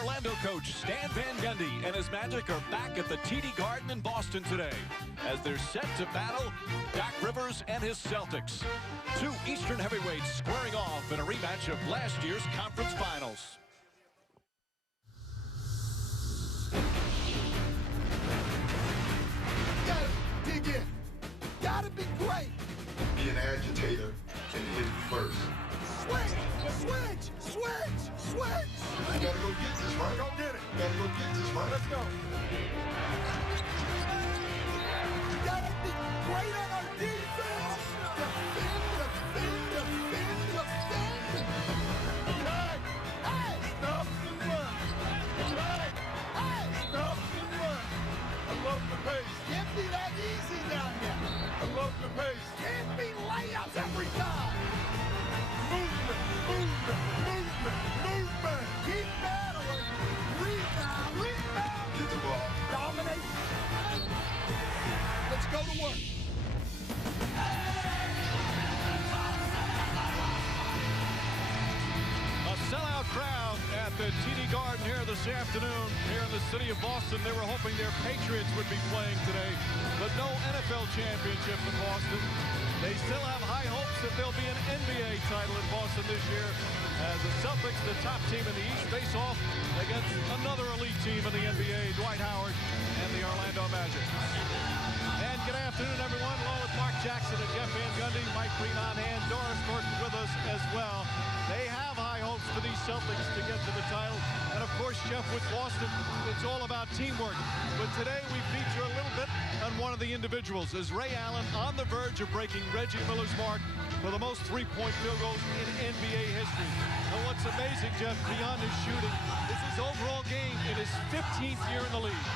Orlando coach Stan Van Gundy and his Magic are back at the TD Garden in Boston today as they're set to battle Doc Rivers and his Celtics. Two Eastern heavyweights squaring off in a rematch of last year's conference finals. Gotta dig in. Gotta be great. Be an agitator and hit first. Switch, switch, switch, switch. You gotta go get this, right? Go get it. You gotta go get this, right? Let's go. Gotta be great on our defense. Defend, defend, defend, defend. Hey, hey. Stop the run. Hey, hey. Stop the run. I love the pace. Can't be that easy down here. I love the pace. Can't be layups every time. Movement, movement, movement, movement. Keep battling. Rebound, rebound. Get the ball. Dominate. Let's go to work. A sellout crowd at the TD Garden here this afternoon here in the city of Boston. They were hoping their Patriots would be playing today, but no NFL championship in Boston. They still have high hopes that there'll be an NBA title in Boston this year as the Celtics, the top team in the East, face off against another elite team in the NBA, DwightHoward and the Orlando Magic. And good afternoon, everyone. Along with Mark Jackson and Jeff Van Gundy, Mike Green on hand, Doris Burton with us as well. They have high hopes for these Celtics to get to the title. And of course, Jeff, with Boston, it's all about teamwork. But today we feature a little bit on one of the individuals, as Ray Allen on the verge of breaking Reggie Miller's mark for the most three-point field goals in NBA history. And what's amazing, Jeff, beyond his shooting, is his overall game in his 15th year in the league.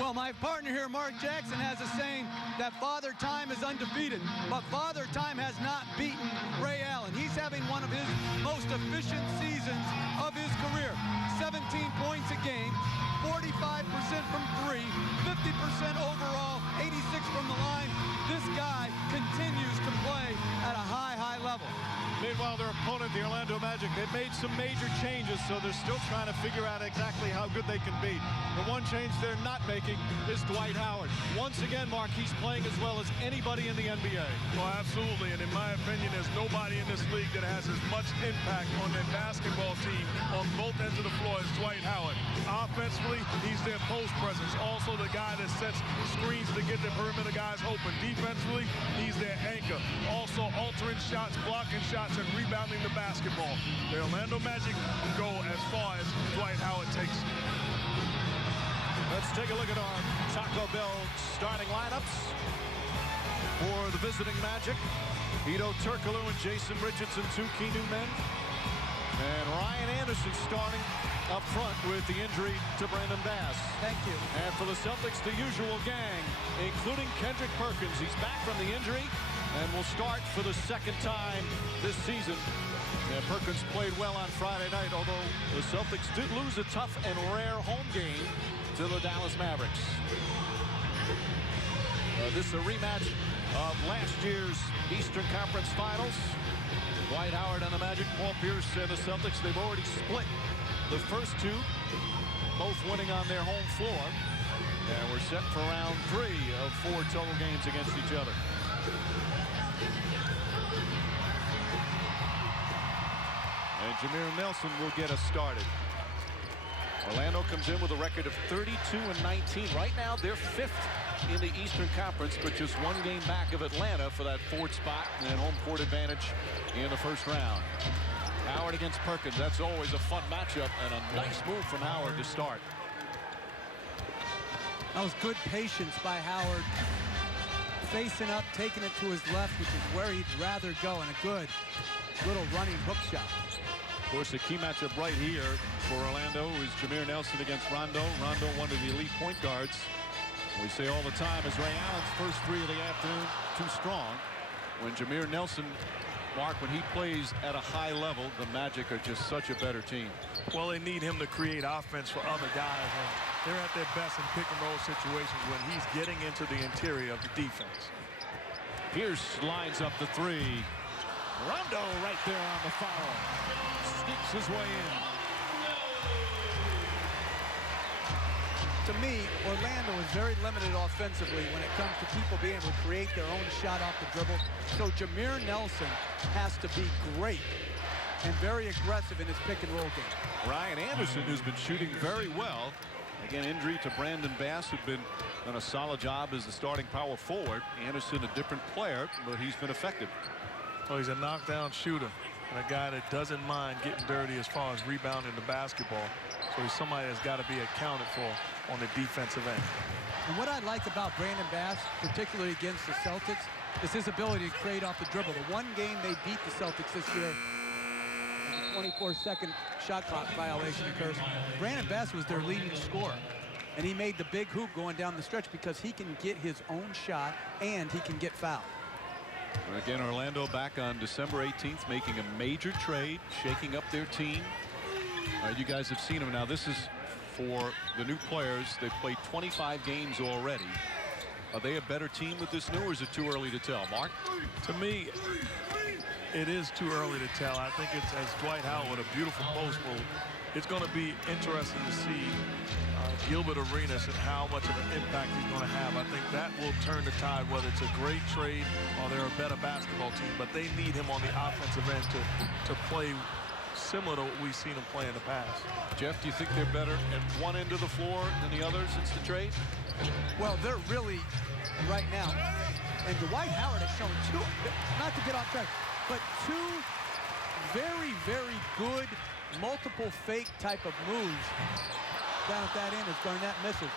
Well, my partner here, Mark Jackson, has a saying that Father Time is undefeated, but Father Time has not beaten Ray Allen. He's having one of his most efficient seasons of his career. 17 points a game, 45% from three, 50% overall, 86 from the line. This guy continues to play at a high level. Meanwhile, their opponent, the Orlando Magic, they've made some major changes, so they're still trying to figure out exactly how good they can be. The one change they're not making is DwightHoward. Once again, Mark, he's playing as well as anybody in the NBA. Well, absolutely, and in my opinion, there's nobody in this league that has as much impact on their basketball team on both ends of the floor as DwightHoward. Offensively, he's their post presence, also the guy that sets screens to get the perimeter guys open. Defensively, he's their anchor, also altering shots, blocking shots, and rebounding the basketball. The Orlando Magic go as far as DwightHoward takes. Let's take a look at our Taco Bell starting lineups for the visiting Magic. Hedo Turkoglu and Jason Richardson, two key new men. And Ryan Anderson starting up front with the injury to Brandon Bass. Thank you. And for the Celtics, the usual gang, including KendrickPerkins. He's back from the injury and will start for the second time this season. And Perkins played well on Friday night, although the Celtics did lose a tough and rare home game to the Dallas Mavericks. This is a rematch of last year's Eastern Conference Finals. DwightHoward and the Magic, Paul Pierce and the Celtics, they've already split the first two, both winning on their home floor. And we're set for round 3 of 4 total games against each other. And Jameernelson will get us started. Orlando comes in with a record of 32-19. Right now, they're 5th in the Eastern Conference, but just one game back of Atlanta for that 4th spot and home court advantage in the first round. Howard against Perkins. That's always a fun matchup, and a nice move from Howard to start. That was good patience by Howard. Facing up, taking it to his left, which is where he'd rather go, and a good little running hook shot. Of course, the key matchup right here for Orlando is Jameernelson against Rondo. Rondo, one of the elite point guards. We say all the time, is Ray Allen's first 3 of the afternoon too strong? When Jameernelson, Mark, when he plays at a high level, the Magic are just such a better team. Well, they need him to create offense for other guys, and they're at their best in pick-and-roll situations when he's getting into the interior of the defense. Pierce lines up the 3. Rondo right there on the foul. Sneaks his way in. to me, Orlando is very limited offensively when it comes to people being able to create their own shot off the dribble. So Jameernelson has to be great and very aggressive in his pick and roll game. Ryan Anderson, who's been shooting very well. Again, injury to Brandon Bass, who'd been done a solid job as the starting power forward. Anderson, a different player, but he's been effective. Oh, he's a knockdown shooter and a guy that doesn't mind getting dirty as far as rebounding the basketball. So he's somebody that's got to be accounted for on the defensive end. And what I like about Brandon Bass, particularly against the Celtics, is his ability to create off the dribble. The one game they beat the Celtics this year, a 24-second shot clock violation occurs. Brandon Bass was their leading scorer, and he made the big hoop going down the stretch because he can get his own shot and he can get fouled. And again, Orlando back on December 18th, making a major trade, shaking up their team. You guys have seen them now. This is for the new players. They've played 25 games already. Are they a better team with this new, or is it too early to tell? Mark? To me, it is too early to tell. I think it's, as DwightHoward with a beautiful post move, it's going to be interesting to see Gilbert Arenas and how much of an impact he's going to have. I think that will turn the tide, whether it's a great trade or they're a better basketball team. But they need him on the offensive end to play similar to what we've seen him play in the past. Jeff, do you think they're better at one end of the floor than the other since the trade? Well, they're really, right now, and DwightHoward has shown two, not to get off track, but two very, very good multiple fake type of moves down at that end as Garnett misses.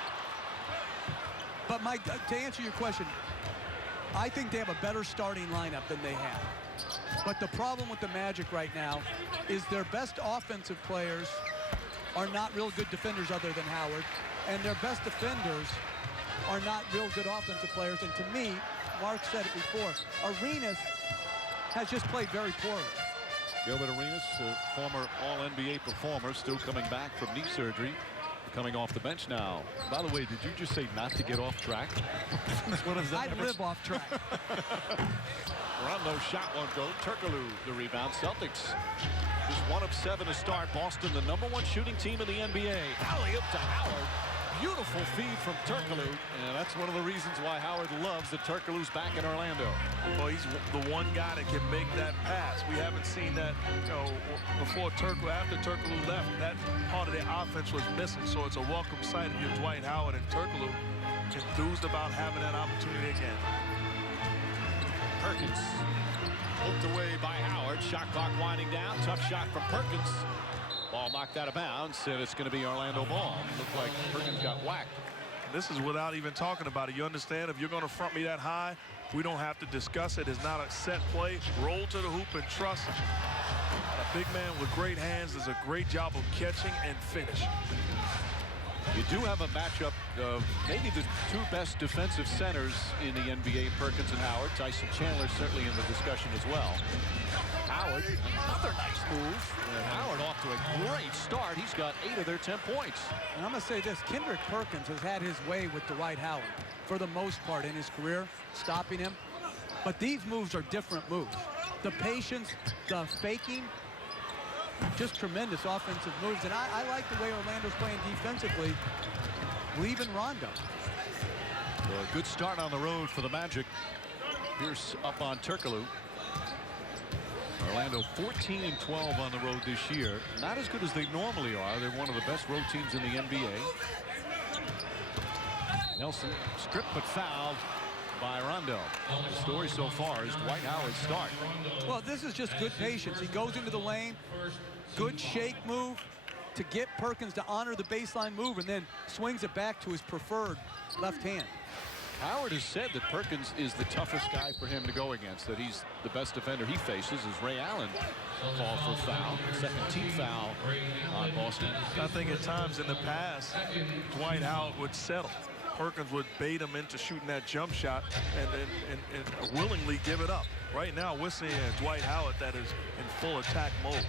But Mike, to answer your question, I think they have a better starting lineup than they have. But the problem with the Magic right now is their best offensive players are not real good defenders other than Howard, and their best defenders are not real good offensive players. And to me, Mark said it before, Arenas has just played very poorly. Gilbert Arenas, a former All-NBA performer, still coming back from knee surgery, coming off the bench now. By the way, did you just say not to get off track? I live off track. Rondo shot won't go. Turkoglu the rebound. Celtics just 1 of 7 to start. Boston, the #1 shooting team in the NBA. Alley-oop to Howard. Beautiful feed from Turkoglu, and that's one of the reasons why Howard loves that Turkoglu's back in Orlando. Well, he's the one guy that can make that pass. We haven't seen that, before Turkoglu. After Turkoglu left, that part of the offense was missing. So it's a welcome sight if you're DwightHoward and Turkoglu enthused about having that opportunity again. Perkins poked away by Howard. Shot clock winding down. Tough shot from Perkins. Ball knocked out of bounds, and it's going to be Orlando ball. Looked like Perkins got whacked. This is without even talking about it. You understand, if you're going to front me that high, we don't have to discuss it. It's not a set play. Roll to the hoop and trust. A big man with great hands does a great job of catching and finishing. You do have a matchup of maybe the 2 best defensive centers in the NBA, Perkins and Howard. Tyson Chandler certainly in the discussion as well. Howard, another nice move. And Howard off to a great start. He's got 8 of their 10 points. And I'm going to say this, KendrickPerkins has had his way with DwightHoward for the most part in his career, stopping him. But these moves are different moves. The patience, the faking, just tremendous offensive moves. And I like the way Orlando's playing defensively, leaving Rondo. Well, a good start on the road for the Magic. Pierce up on Turkoglu. Orlando 14-12 on the road this year. Not as good as they normally are. They're one of the best road teams in the NBA. Nelson stripped but fouled by Rondo. The story so far is DwightHoward's start. Well, this is just good patience. He goes into the lane, good shake move to get Perkins to honor the baseline move, and then swings it back to his preferred left hand. Howard has said that Perkins is the toughest guy for him to go against, that he's the best defender he faces as Ray Allen called for a foul. Second team foul on Boston. I think at times in the past, DwightHoward would settle. Perkins would bait him into shooting that jump shot and willingly give it up. Right now, we're seeing DwightHoward that is in full attack mode.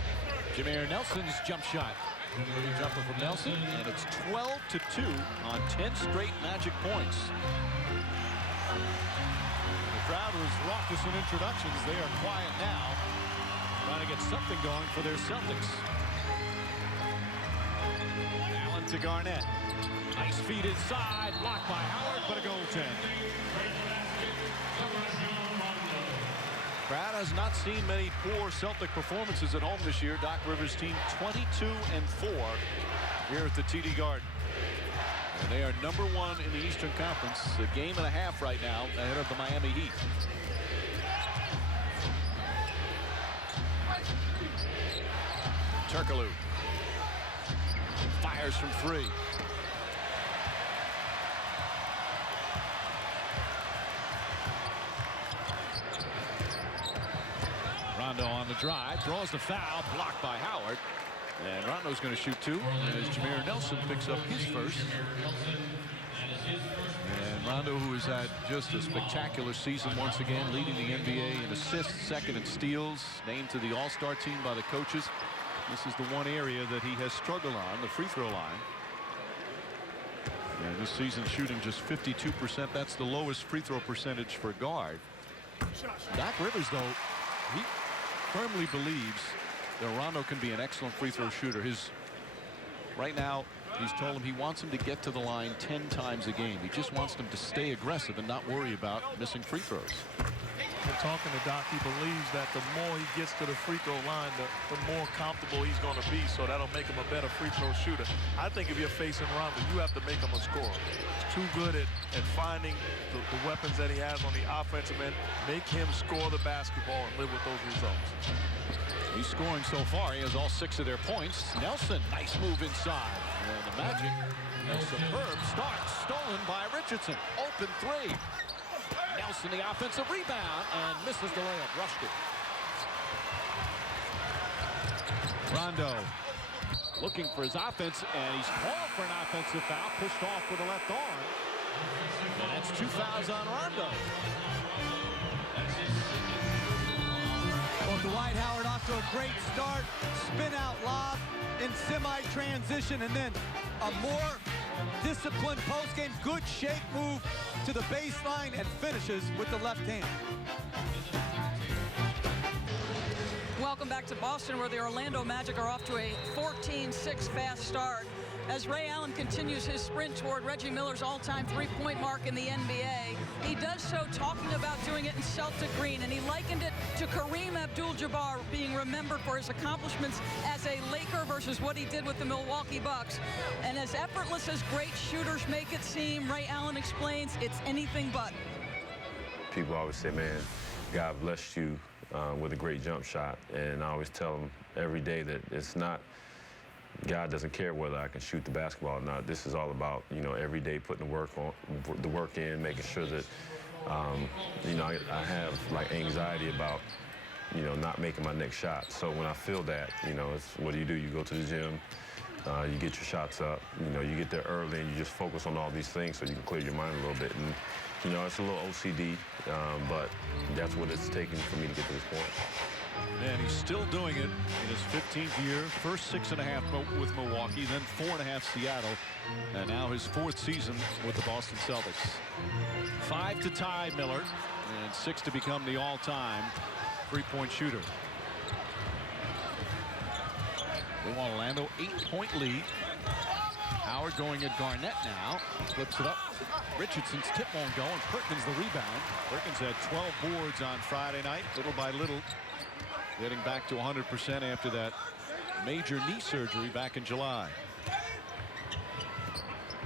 Jameernelson's jump shot. Jumper from Nelson, and it's 12-2 on 10 straight Magic points. The crowd was raucous in introductions. They are quiet now, trying to get something going for their Celtics. Allen to Garnett. Nice feed inside, blocked by Howard, but a goaltend. Brad has not seen many poor Celtic performances at home this year. Doc Rivers' team 22-4 here at the TD Garden. And they are #1 in the Eastern Conference. A game and a half right now ahead of the Miami Heat. Turkoglu fires from 3. Rondo on the drive, draws the foul, blocked by Howard. And Rondo's going to shoot 2 as Jameernelson picks up his first. And Rondo, who has had just a spectacular season once again, leading the NBA in assists, second in steals, named to the All-Star team by the coaches. This is the one area that he has struggled on, the free throw line. And this season shooting just 52%. That's the lowest free throw percentage for a guard. Doc Rivers, though, he firmly believes that Rondo can be an excellent free throw shooter. Right now, he's told him he wants him to get to the line 10 times a game. He just wants him to stay aggressive and not worry about missing free throws. And talking to Doc, he believes that the more he gets to the free throw line, the more comfortable he's going to be, so that'll make him a better free throw shooter. I think if you're facing Rondo, you have to make him a scorer. He's too good at finding the weapons that he has on the offensive end. Make him score the basketball and live with those results. He's scoring so far. He has all 6 of their points. Nelson, nice move inside. And the Magic, a superb start, stolen by Richardson. Open 3. Nelson, the offensive rebound, and misses the layup. Rushed it. Rondo looking for his offense, and he's called for an offensive foul, pushed off with the left arm. And that's 2 fouls on Rondo. Well, DwightHoward off to a great start. Spin out lob in semi-transition, and then a more disciplined post-game. Good shake move to the baseline and finishes with the left hand. Welcome back to Boston, where the Orlando Magic are off to a 14-6 fast start. As Ray Allen continues his sprint toward Reggie Miller's all-time three-point mark in the NBA, he does so talking about doing it in Celtic green, and he likened it to Kareem Abdul-Jabbar being remembered for his accomplishments as a Laker versus what he did with the Milwaukee Bucks. And as effortless as great shooters make it seem, Ray Allen explains it's anything but. People always say, man, God blessed you with a great jump shot, and I always tell them every day that it's not, God doesn't care whether I can shoot the basketball or not. This is all about, you know, every day putting the work in, making sure that, you know, I have like anxiety about, you know, not making my next shot. So when I feel that, you know, it's, what do? You go to the gym, you get your shots up, you know, you get there early and you just focus on all these things so you can clear your mind a little bit. And, you know, it's a little OCD, but that's what it's taken for me to get to this point. And he's still doing it in his 15th year. First 6.5 with Milwaukee, then 4.5 Seattle, and now his 4th season with the Boston Celtics. 5 to tie Miller, and 6 to become the all-time three-point shooter. They want Orlando 8-point lead. Howard going at Garnett now. Flips it up. Richardson's tip won't go, and Perkins the rebound. Perkins had 12 boards on Friday night, little by little, getting back to 100% after that major knee surgery back in July.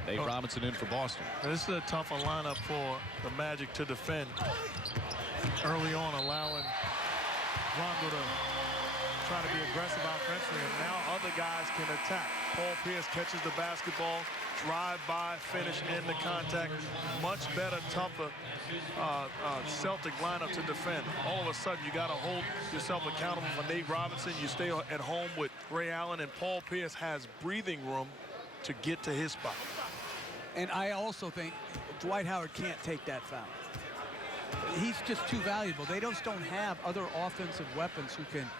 Dave Robinson in for Boston. This is a tougher lineup for the Magic to defend. Early on, allowing Rondo to try to be aggressive offensively, and now other guys can attack. Paul Pierce catches the basketball, drive by, finish in the contact. Much better, tougher Celtic lineup to defend. All of a sudden, you got to hold yourself accountable for Nate Robinson. You stay at home with Ray Allen, and Paul Pierce has breathing room to get to his spot. And I also think DwightHoward can't take that foul. He's just too valuable. They just don't have other offensive weapons who can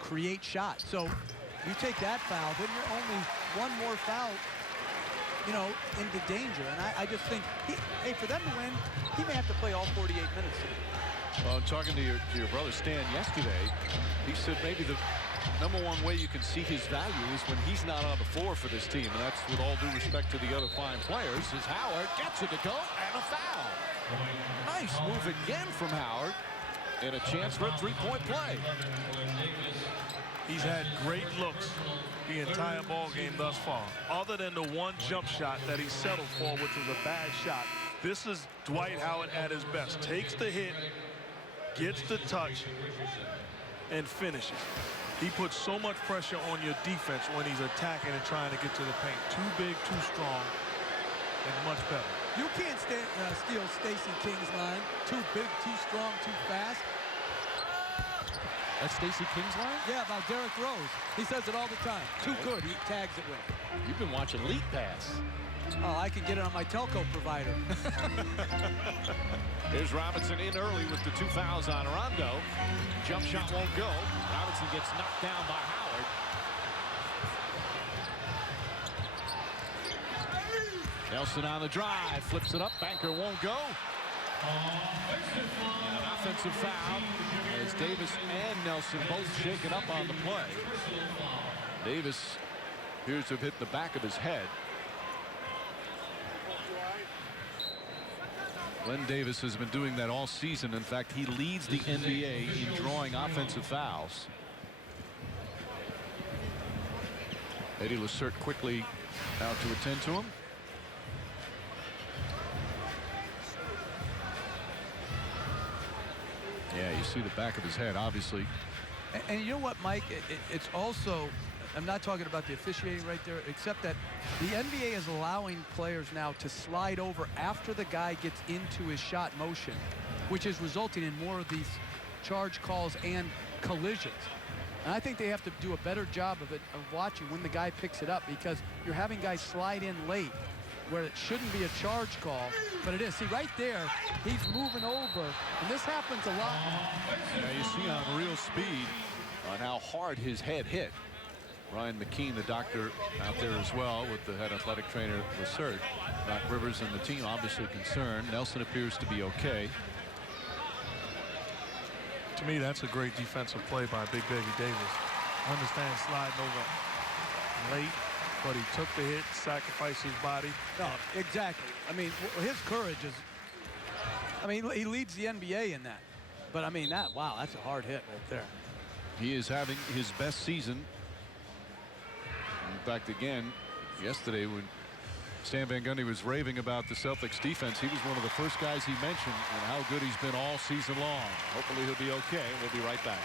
create shots. So you take that foul, then you're only one more foul, you know, into danger. And I just think, hey, for them to win, he may have to play all 48 minutes today. Well, talking to your brother Stan yesterday, he said maybe the number one way you can see his value is when he's not on the floor for this team, and that's with all due respect to the other fine players. As Howard gets it to go, and a foul. Nice move again from Howard, and a chance for a three-point play. He's had great looks the entire ball game thus far, other than the one jump shot that he settled for, which was a bad shot. This is Dwight Howard at his best. Takes the hit, gets the touch, and finishes. He puts so much pressure on your defense when he's attacking and trying to get to the paint. Too big, too strong, and much better. You can't steal Stacey King's line. Too big, too strong, too fast. That's Stacey King's line? Yeah, about Derrick Rose. He says it all the time. Too good, he tags it with. You've been watching Elite Pass. Oh, I can get it on my telco provider. Here's Robinson in early with the 2 fouls on Rondo. Jump shot won't go. Robinson gets knocked down by Howard. Nelson on the drive, flips it up, banker won't go. And an offensive foul as Davis and Nelson both shaken up on the play. Davis appears to have hit the back of his head. Glenn Davis has been doing that all season. In fact, he leads the NBA in drawing offensive fouls. Eddie Lacerte quickly out to attend to him. Yeah, you see the back of his head, obviously. And you know what, Mike? It's also, I'm not talking about the officiating right there, except that the NBA is allowing players now to slide over after the guy gets into his shot motion, which is resulting in more of these charge calls and collisions. And I think they have to do a better job of watching when the guy picks it up, because you're having guys slide in late where it shouldn't be a charge call, but it is. See, right there, he's moving over, and this happens a lot. Yeah, you see on real speed on how hard his head hit. Ryan McKean, the doctor, out there as well with the head athletic trainer Lacerte. Doc Rivers and the team obviously concerned. Nelson appears to be okay. To me, that's a great defensive play by Big Baby Davis. I understand sliding over late, but he took the hit, sacrificed his body. No, exactly. I mean, his courage is, I mean, he leads the NBA in that. But I mean, wow, that's a hard hit right there. He is having his best season. In fact, again, yesterday when Stan Van Gundy was raving about the Celtics defense, he was one of the first guys he mentioned and how good he's been all season long. Hopefully he'll be okay. We'll be right back.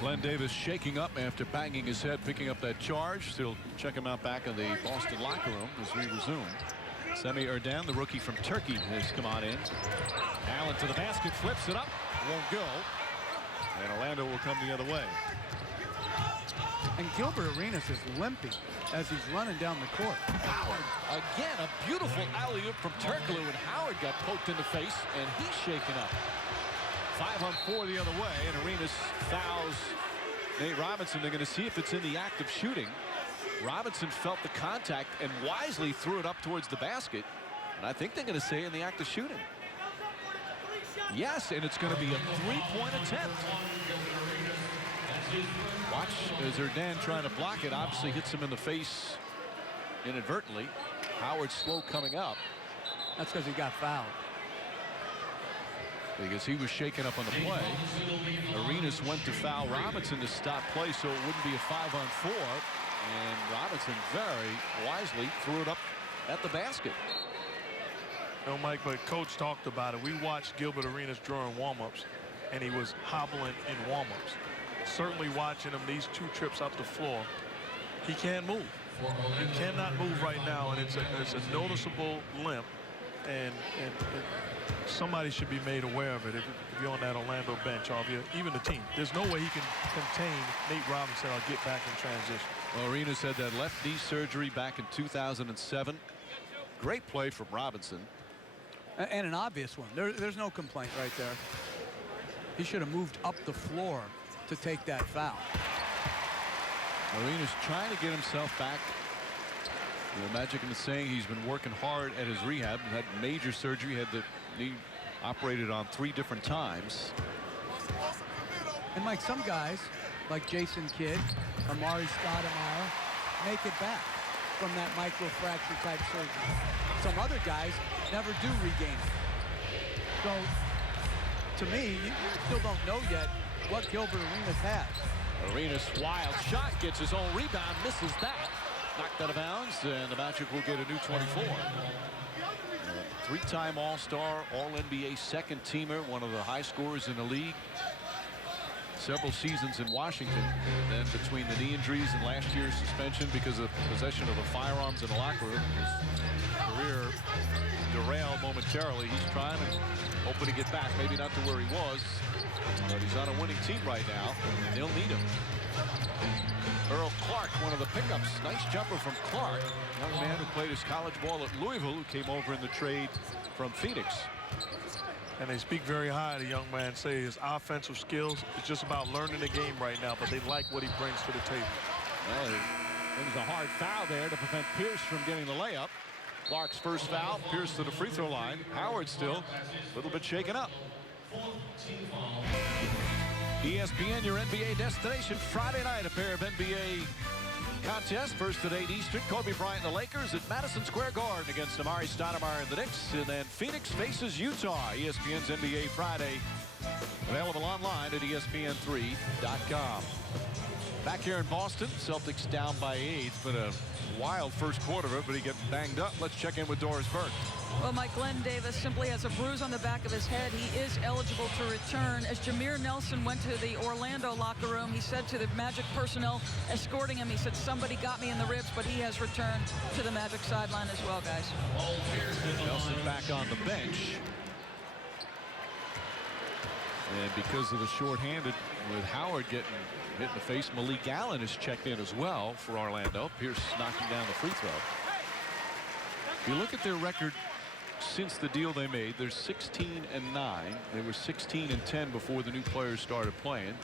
Glenn Davis shaking up after banging his head, picking up that charge. Still check him out back in the Boston locker room as we resume. Semi Erdan, the rookie from Turkey, has come on in. Allen to the basket, flips it up, won't go. And Orlando will come the other way. And Gilbert Arenas is limping as he's running down the court. Howard, again, a beautiful alley-oop from Turkoglu, and Howard got poked in the face, and he's shaken up. 5 on 4 the other way, and Arenas fouls Nate Robinson. They're going to see if it's in the act of shooting. Robinson felt the contact and wisely threw it up towards the basket. And I think they're going to say in the act of shooting. Yes, and it's going to be a 3-point attempt. Watch as Erdan trying to block it. Obviously hits him in the face inadvertently. Howard slow coming up. That's because he got fouled. Because he was shaken up on the play. Arenas went to foul Robinson to stop play, so it wouldn't be a 5 on 4. And Robinson very wisely threw it up at the basket. No, Mike, but Coach talked about it. We watched Gilbert Arenas during warm-ups, and he was hobbling in warm-ups. Certainly watching him these 2 trips up the floor, he can't move. He cannot move right now, and it's a noticeable limp. And somebody should be made aware of it if you're on that Orlando bench, or even the team. There's no way he can contain Nate Robinson or get back in transition. Well, Arenas had that left knee surgery back in 2007. Great play from Robinson. And an obvious one. There's no complaint right there. He should have moved up the floor to take that foul. Arenas trying to get himself back. The Magic is saying he's been working hard at his rehab. Had major surgery, had the knee operated on 3 different times. And Mike, some guys like Jason Kidd, Amari Stoudemire, make it back from that microfracture type surgery. Some other guys never do regain it. So, to me, you still don't know yet what Gilbert Arenas has. Arenas, wild shot, gets his own rebound, misses that. Knocked out of bounds, and the Magic will get a new 24. Three-time All-Star, All-NBA second-teamer, one of the high scorers in the league. Several seasons in Washington. And then between the knee injuries and last year's suspension because of possession of the firearms in the locker room, his career derailed momentarily. He's trying and hoping to get back, maybe not to where he was, but he's on a winning team right now, and they'll need him. Earl Clark, one of the pickups. Nice jumper from Clark, young man who played his college ball at Louisville, who came over in the trade from Phoenix. And they speak very high of the young man, say his offensive skills. It's just about learning the game right now, but they like what he brings to the table. Well, there's a hard foul there to prevent Pierce from getting the layup. Clark's first foul, Pierce to the free throw line. Howard still a little bit shaken up. ESPN, your NBA destination. Friday night, a pair of NBA contests. First at 8 Eastern, Kobe Bryant and the Lakers at Madison Square Garden against Amari Stoudemire and the Knicks. And then Phoenix faces Utah. ESPN's NBA Friday. Available online at ESPN3.com. Back here in Boston, Celtics down by 8. It's been a wild first quarter. Everybody getting banged up. Let's check in with Doris Burke. Well, Mike, Glenn Davis simply has a bruise on the back of his head. He is eligible to return. As Jameernelson went to the Orlando locker room, he said to the Magic personnel escorting him, he said, somebody got me in the ribs, but he has returned to the Magic sideline as well, guys. Nelson back on the bench. And because of the shorthanded, with Howard getting hit in the face, Malik Allen is checked in as well for Orlando. Pierce knocking down the free throw. If you look at their record since the deal they made, they're 16-9. They were 16-10 before the new players started playing.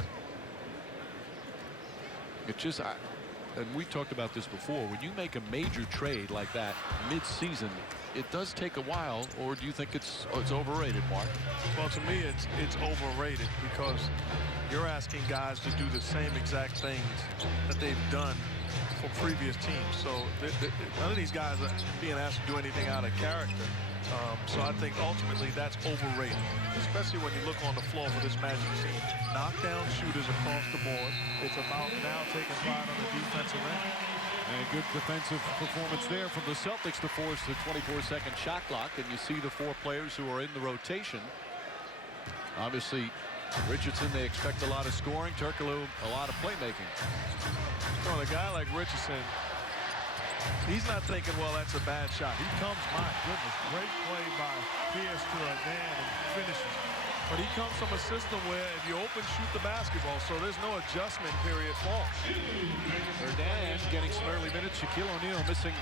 It just, and we talked about this before, when you make a major trade like that mid-season, it does take a while. Or do you think it's overrated, Mark? Well, to me, it's overrated because you're asking guys to do the same exact things that they've done for previous teams. So none of these guys are being asked to do anything out of character. So I think ultimately that's overrated, especially when you look on the floor for this Magic team. Knockdown shooters across the board. It's about now taking pride on the defensive end. And a good defensive performance there from the Celtics to force the 24-second shot clock. And you see the 4 players who are in the rotation. Obviously, Richardson, they expect a lot of scoring. Turkoglu, a lot of playmaking. Well, a guy like Richardson, he's not thinking, well, that's a bad shot. He comes, my goodness, great play by Pierce to a man and finishes. But he comes from a system where if you open, shoot the basketball, so there's no adjustment period fall. Hernan getting some early minutes. Shaquille O'Neal missing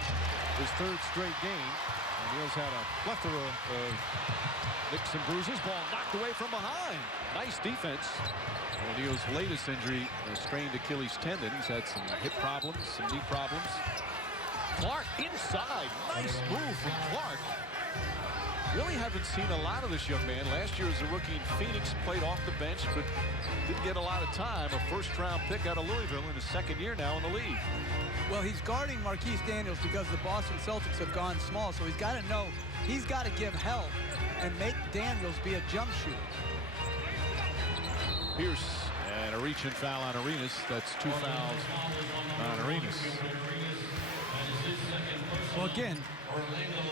his 3rd straight game. O'Neal's had a plethora of nicks and bruises. Ball knocked away from behind. Nice defense. O'Neal's latest injury, a strained Achilles tendon. He's had some hip problems, some knee problems. Clark inside. Nice move from Clark. Really haven't seen a lot of this young man. Last year as a rookie in Phoenix, played off the bench, but didn't get a lot of time. A first-round pick out of Louisville in his 2nd year now in the league. Well, he's guarding Marquise Daniels because the Boston Celtics have gone small, so he's got to know he's got to give help and make Daniels be a jump shooter. Pierce and a reach-in foul on Arenas. That's 2 fouls on Arenas. Well, again,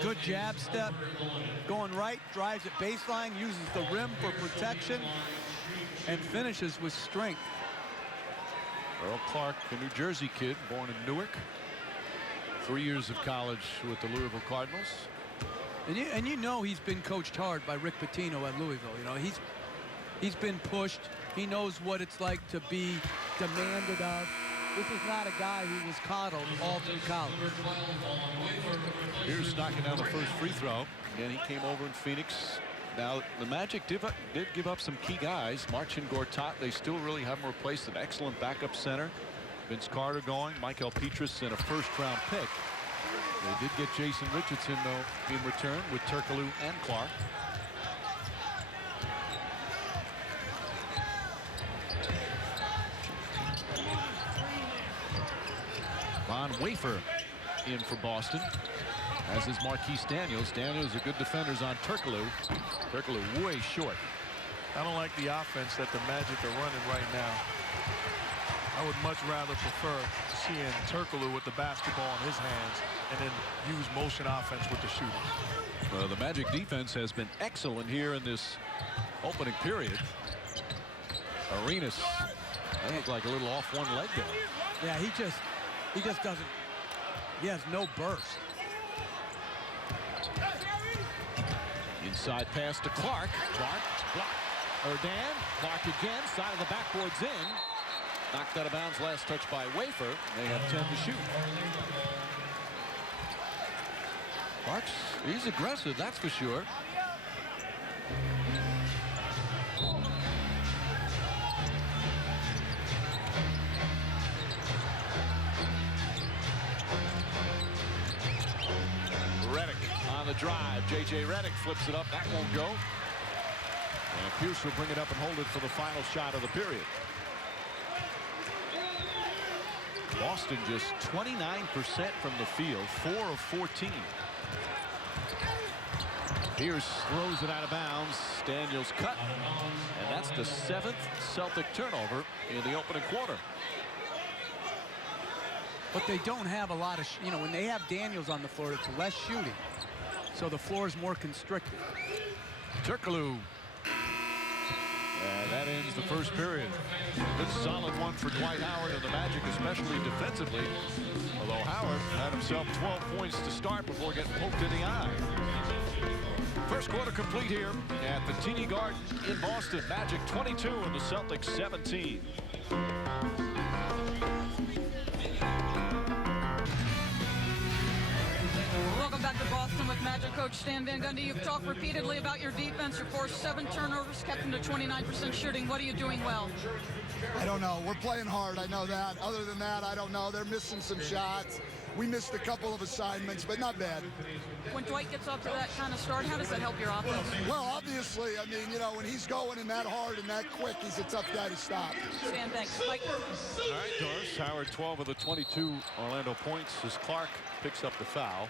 good jab step, going right, drives at baseline, uses the rim for protection, and finishes with strength. Earl Clark, a New Jersey kid, born in Newark. 3 years of college with the Louisville Cardinals. And you know he's been coached hard by Rick Pitino at Louisville. You know, he's been pushed. He knows what it's like to be demanded of. This is not a guy who was coddled all through college. Here's knocking down the first free throw. Again, he came over in Phoenix. Now, the Magic did give up some key guys. Marcin Gortat, they still really haven't replaced an excellent backup center. Vince Carter going, Michael Petrus, and a first-round pick. They did get Jason Richardson, though, in return with Turkoglu and Clark. Von Wafer in for Boston, as is Marquise Daniels. Daniels are good defenders on Turkoglu. Turkoglu way short. I don't like the offense that the Magic are running right now. I would much rather prefer seeing Turkoglu with the basketball in his hands and then use motion offense with the shooting. Well, the Magic defense has been excellent here in this opening period. Arenas, that looked like a little off one leg there. Yeah, he just doesn't. He has no burst. Inside pass to Clark. Clark blocked. Erdan. Clark again. Side of the backboard's in. Knocked out of bounds. Last touch by Wafer. They have 10 to shoot. Clark's, he's aggressive, that's for sure. Redick on the drive. J.J. Redick flips it up. That won't go. And Pierce will bring it up and hold it for the final shot of the period. Boston just 29% from the field, 4 of 14. Pierce throws it out of bounds. Daniels cut. And that's the 7th Celtic turnover in the opening quarter. But they don't have a lot of, when they have Daniels on the floor, it's less shooting. So the floor is more constricted. Turkoglu. And that ends the first period. Good solid one for DwightHoward and the Magic, especially defensively. Although Howard had himself 12 points to start before getting poked in the eye. First quarter complete here at the TD Garden in Boston. Magic 22 and the Celtics 17. Welcome back to Boston with Magic coach Stan Van Gundy. You've talked repeatedly about your defense. You forced 7 turnovers, kept them to 29% shooting. What are you doing well? I don't know. We're playing hard. I know that. Other than that, I don't know. They're missing some shots. We missed a couple of assignments, but not bad. When Dwight gets up to that kind of start, how does that help your offense? Well, obviously, I mean, when he's going in that hard and that quick, he's a tough guy to stop. Stan, thanks. Mike. All right, Doris. Howard 12 of the 22 Orlando points as Clark picks up the foul.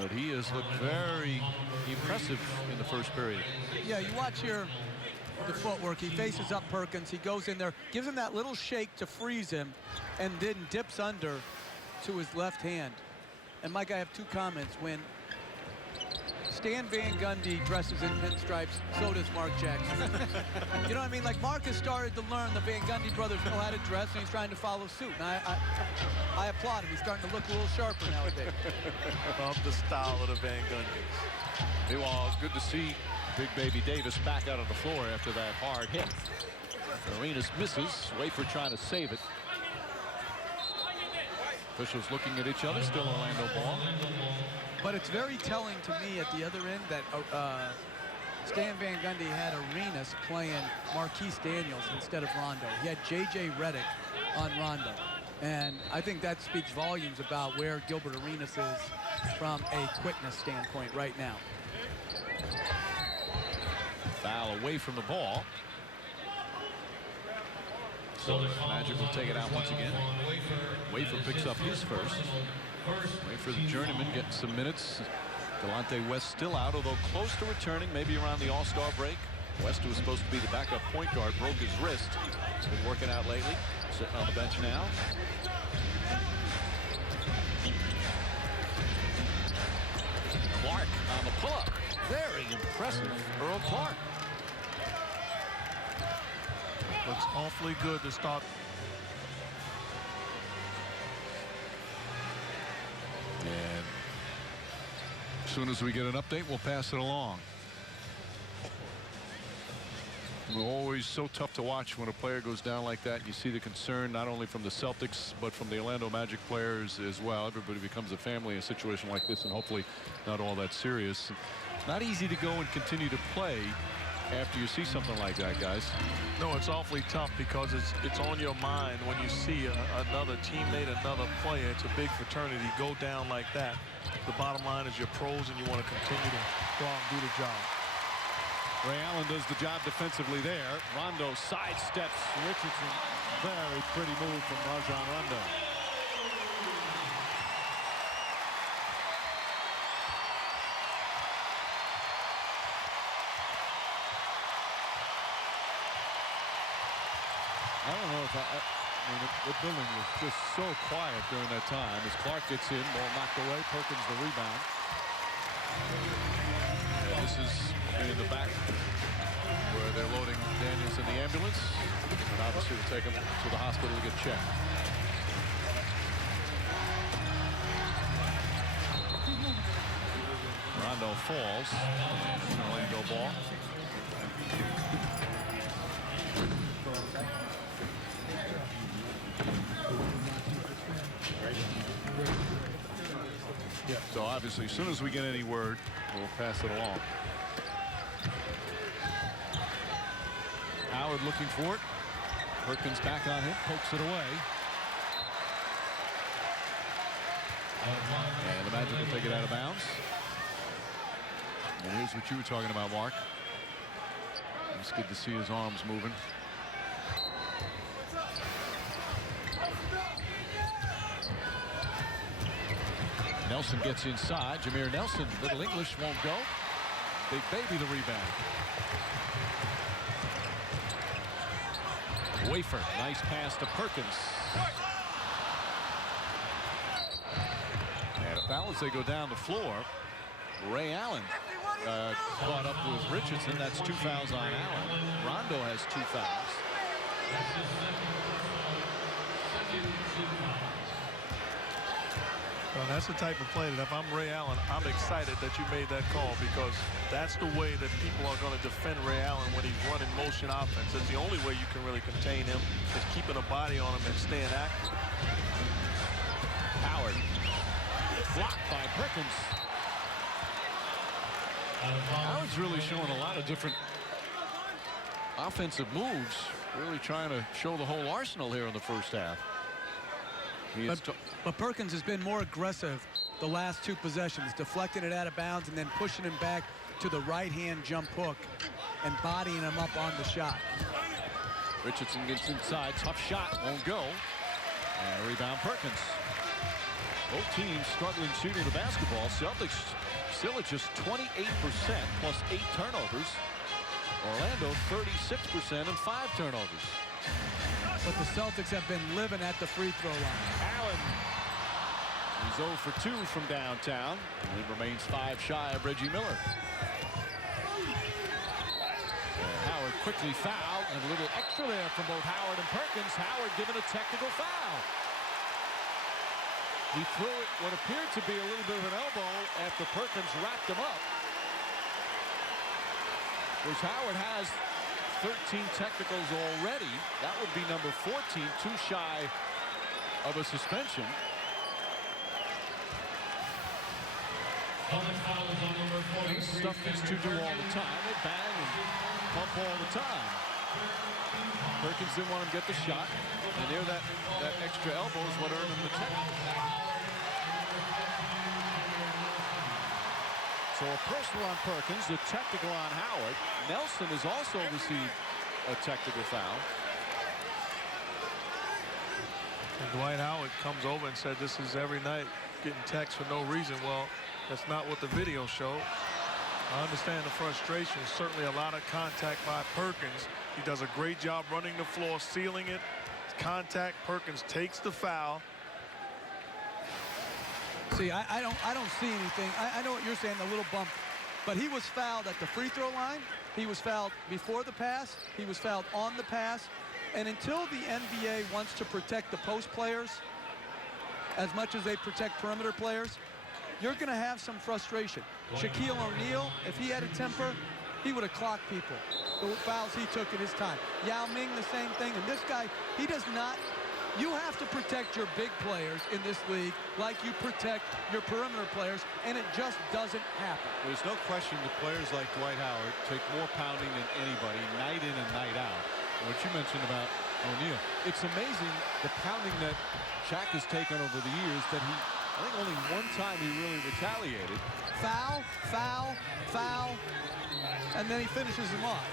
But he has looked very impressive in the first period. Yeah, you watch here the footwork. He faces up Perkins. He goes in there, gives him that little shake to freeze him, and then dips under to his left hand. And Mike, I have 2 comments. When Stan Van Gundy dresses in pinstripes, so does Mark Jackson. You know what I mean? Like, Mark has started to learn the Van Gundy brothers know how to dress, and he's trying to follow suit. And I applaud him. He's starting to look a little sharper nowadays. Love the style of the Van Gundy. Meanwhile, it's good to see Big Baby Davis back out on the floor after that hard hit. Arenas misses. Wafer trying to save it. Officials looking at each other. Still Orlando ball. But it's very telling to me at the other end that Stan Van Gundy had Arenas playing Marquise Daniels instead of Rondo. He had J.J. Redick on Rondo. And I think that speaks volumes about where Gilbert Arenas is from a quickness standpoint right now. Foul away from the ball. Magic will take it out once again. Wafer picks up his first. Wafer, the journeyman, getting some minutes. Delonte West still out, although close to returning, maybe around the All-Star break. West, who was supposed to be the backup point guard, broke his wrist. Been working out lately. Sitting on the bench now. Clark on the pull-up. Very impressive, Earl Clark. Looks awfully good to start. And as soon as we get an update, we'll pass it along. Always so tough to watch when a player goes down like that. You see the concern not only from the Celtics, but from the Orlando Magic players as well. Everybody becomes a family in a situation like this, and hopefully not all that serious. Not easy to go and continue to play after you see something like that, guys. No, it's awfully tough because it's on your mind when you see another teammate, another player. It's a big fraternity. Go down like that. The bottom line is you're pros and you want to continue to go out and do the job. Ray Allen does the job defensively there. Rondo sidesteps Richardson. Very pretty move from Rajon Rondo. I mean, the building was just so quiet during that time. As Clark gets in, ball knocked away. Perkins the rebound. And this is in the back where they're loading Daniels in the ambulance. And obviously to take him to the hospital to get checked. Rondo falls. And it's an Orlando ball. So obviously, as soon as we get any word, we'll pass it along. Howard looking for it. Perkins back on him, pokes it away. And the Magic will take it out of bounds. And here's what you were talking about, Mark. It's good to see his arms moving. Nelson gets inside. Jameernelson, Little English won't go. Big Baby the rebound. Wafer, nice pass to Perkins. And a foul as they go down the floor. Ray Allen caught up with Richardson. That's 2 fouls on Allen. Rondo has 2 fouls. Well, that's the type of play that if I'm Ray Allen, I'm excited that you made that call, because that's the way that people are going to defend Ray Allen when he's running motion offense. It's the only way you can really contain him, is keeping a body on him and staying active. Howard. Blocked by Perkins. Howard's really showing a lot of different offensive moves, really trying to show the whole arsenal here in the first half. But Perkins has been more aggressive the last 2 possessions, deflecting it out of bounds and then pushing him back to the right-hand jump hook and bodying him up on the shot. Richardson gets inside, tough shot, won't go. And rebound Perkins. Both teams struggling shooting the basketball. Celtics still at just 28% plus 8 turnovers. Orlando 36% and 5 turnovers. But the Celtics have been living at the free throw line. Allen. He's 0 for 2 from downtown. And he remains 5 shy of Reggie Miller. And Howard quickly fouled. And a little extra there from both Howard and Perkins. Howard given a technical foul. He threw it what appeared to be a little bit of an elbow after Perkins wrapped him up. Which Howard has 13 technicals already. That would be number 14, 2 shy of a suspension. Stuff these two do all the time. They bang and pump all the time. Perkins didn't want him to get the shot, and there that extra elbow is what earned him the technical. So a personal on Perkins, a technical on Howard. Nelson has also received a technical foul. And DwightHoward comes over and said this is every night getting texts for no reason. Well, that's not what the video showed. I understand the frustration. Certainly a lot of contact by Perkins. He does a great job running the floor, sealing it. Contact. Perkins takes the foul. See, I don't see anything. I know what you're saying, the little bump. But he was fouled at the free throw line. He was fouled before the pass. He was fouled on the pass. And until the NBA wants to protect the post players as much as they protect perimeter players, you're going to have some frustration. Shaquille O'Neal, if he had a temper, he would have clocked people. The fouls he took at his time. Yao Ming, the same thing. And this guy, he does not. You have to protect your big players in this league like you protect your perimeter players, and it just doesn't happen. There's no question that players like DwightHoward take more pounding than anybody, night in and night out. What you mentioned about O'Neal, it's amazing the pounding that Shaq has taken over the years that he, I think only one time he really retaliated. Foul, foul, foul, and then he finishes him off.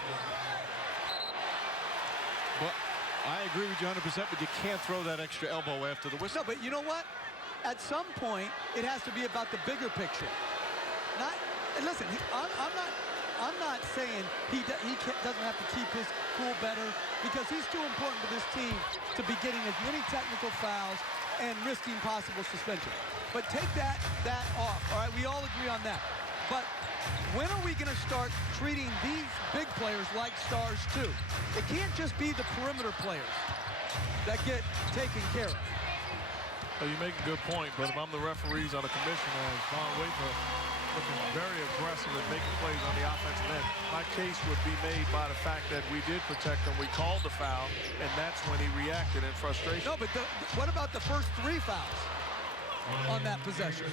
But I agree with you 100%, but you can't throw that extra elbow after the whistle. No, but you know what? At some point, it has to be about the bigger picture. Not, and listen, I'm not I'm not saying he doesn't have to keep his cool better, because he's too important to this team to be getting as many technical fouls and risking possible suspension. But take that off, all right? We all agree on that. But when are we going to start treating these big players like stars too? It can't just be the perimeter players that get taken care of. Well, you make a good point, but if I'm the referees on the commission as Von Wafer looking very aggressive at making plays on the offensive end, my case would be made by the fact that we did protect him. We called the foul, and that's when he reacted in frustration. No, but what about the first 3 fouls on that possession?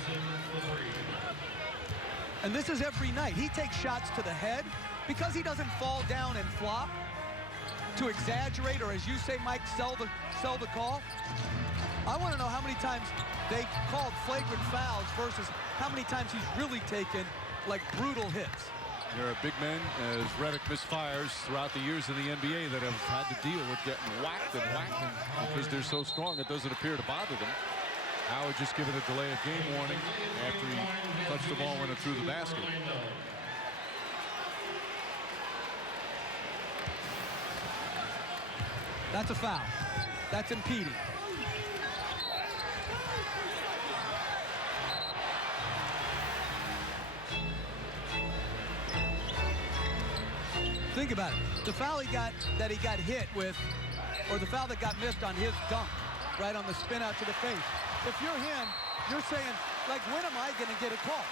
And this is every night. He takes shots to the head because he doesn't fall down and flop to exaggerate, or as you say, Mike, sell the call. I want to know how many times they called flagrant fouls versus how many times he's really taken like brutal hits. There are big men, as Redick misfires throughout the years in the NBA, that have had to deal with getting whacked and because they're so strong it doesn't appear to bother them. Howard just given a delay of game warning after he touched the ball when it through the basket. That's a foul. That's impeding. Think about it. The foul he got hit with, or the foul that got missed on his dunk, right on the spin out to the face. If you're him, you're saying, like, when am I going to get a call?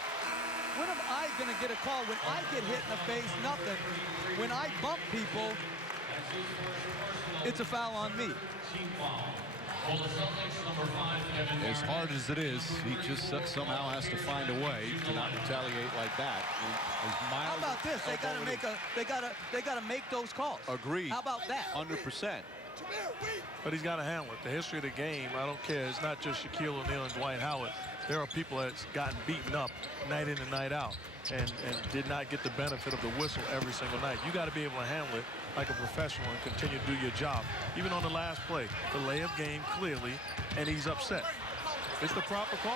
When am I going to get a call? When I get hit in the face, nothing. When I bump people, it's a foul on me. As hard as it is, he just somehow has to find a way to not retaliate like that. How about this? They gotta make those calls. Agreed. How about that? 100%. But he's got to handle it. The history of the game, I don't care. It's not just Shaquille O'Neal and Dwight Howard. There are people that's gotten beaten up night in and night out and did not get the benefit of the whistle every single night. You got to be able to handle it like a professional and continue to do your job. Even on the last play, the layup game clearly, and he's upset. It's the proper call.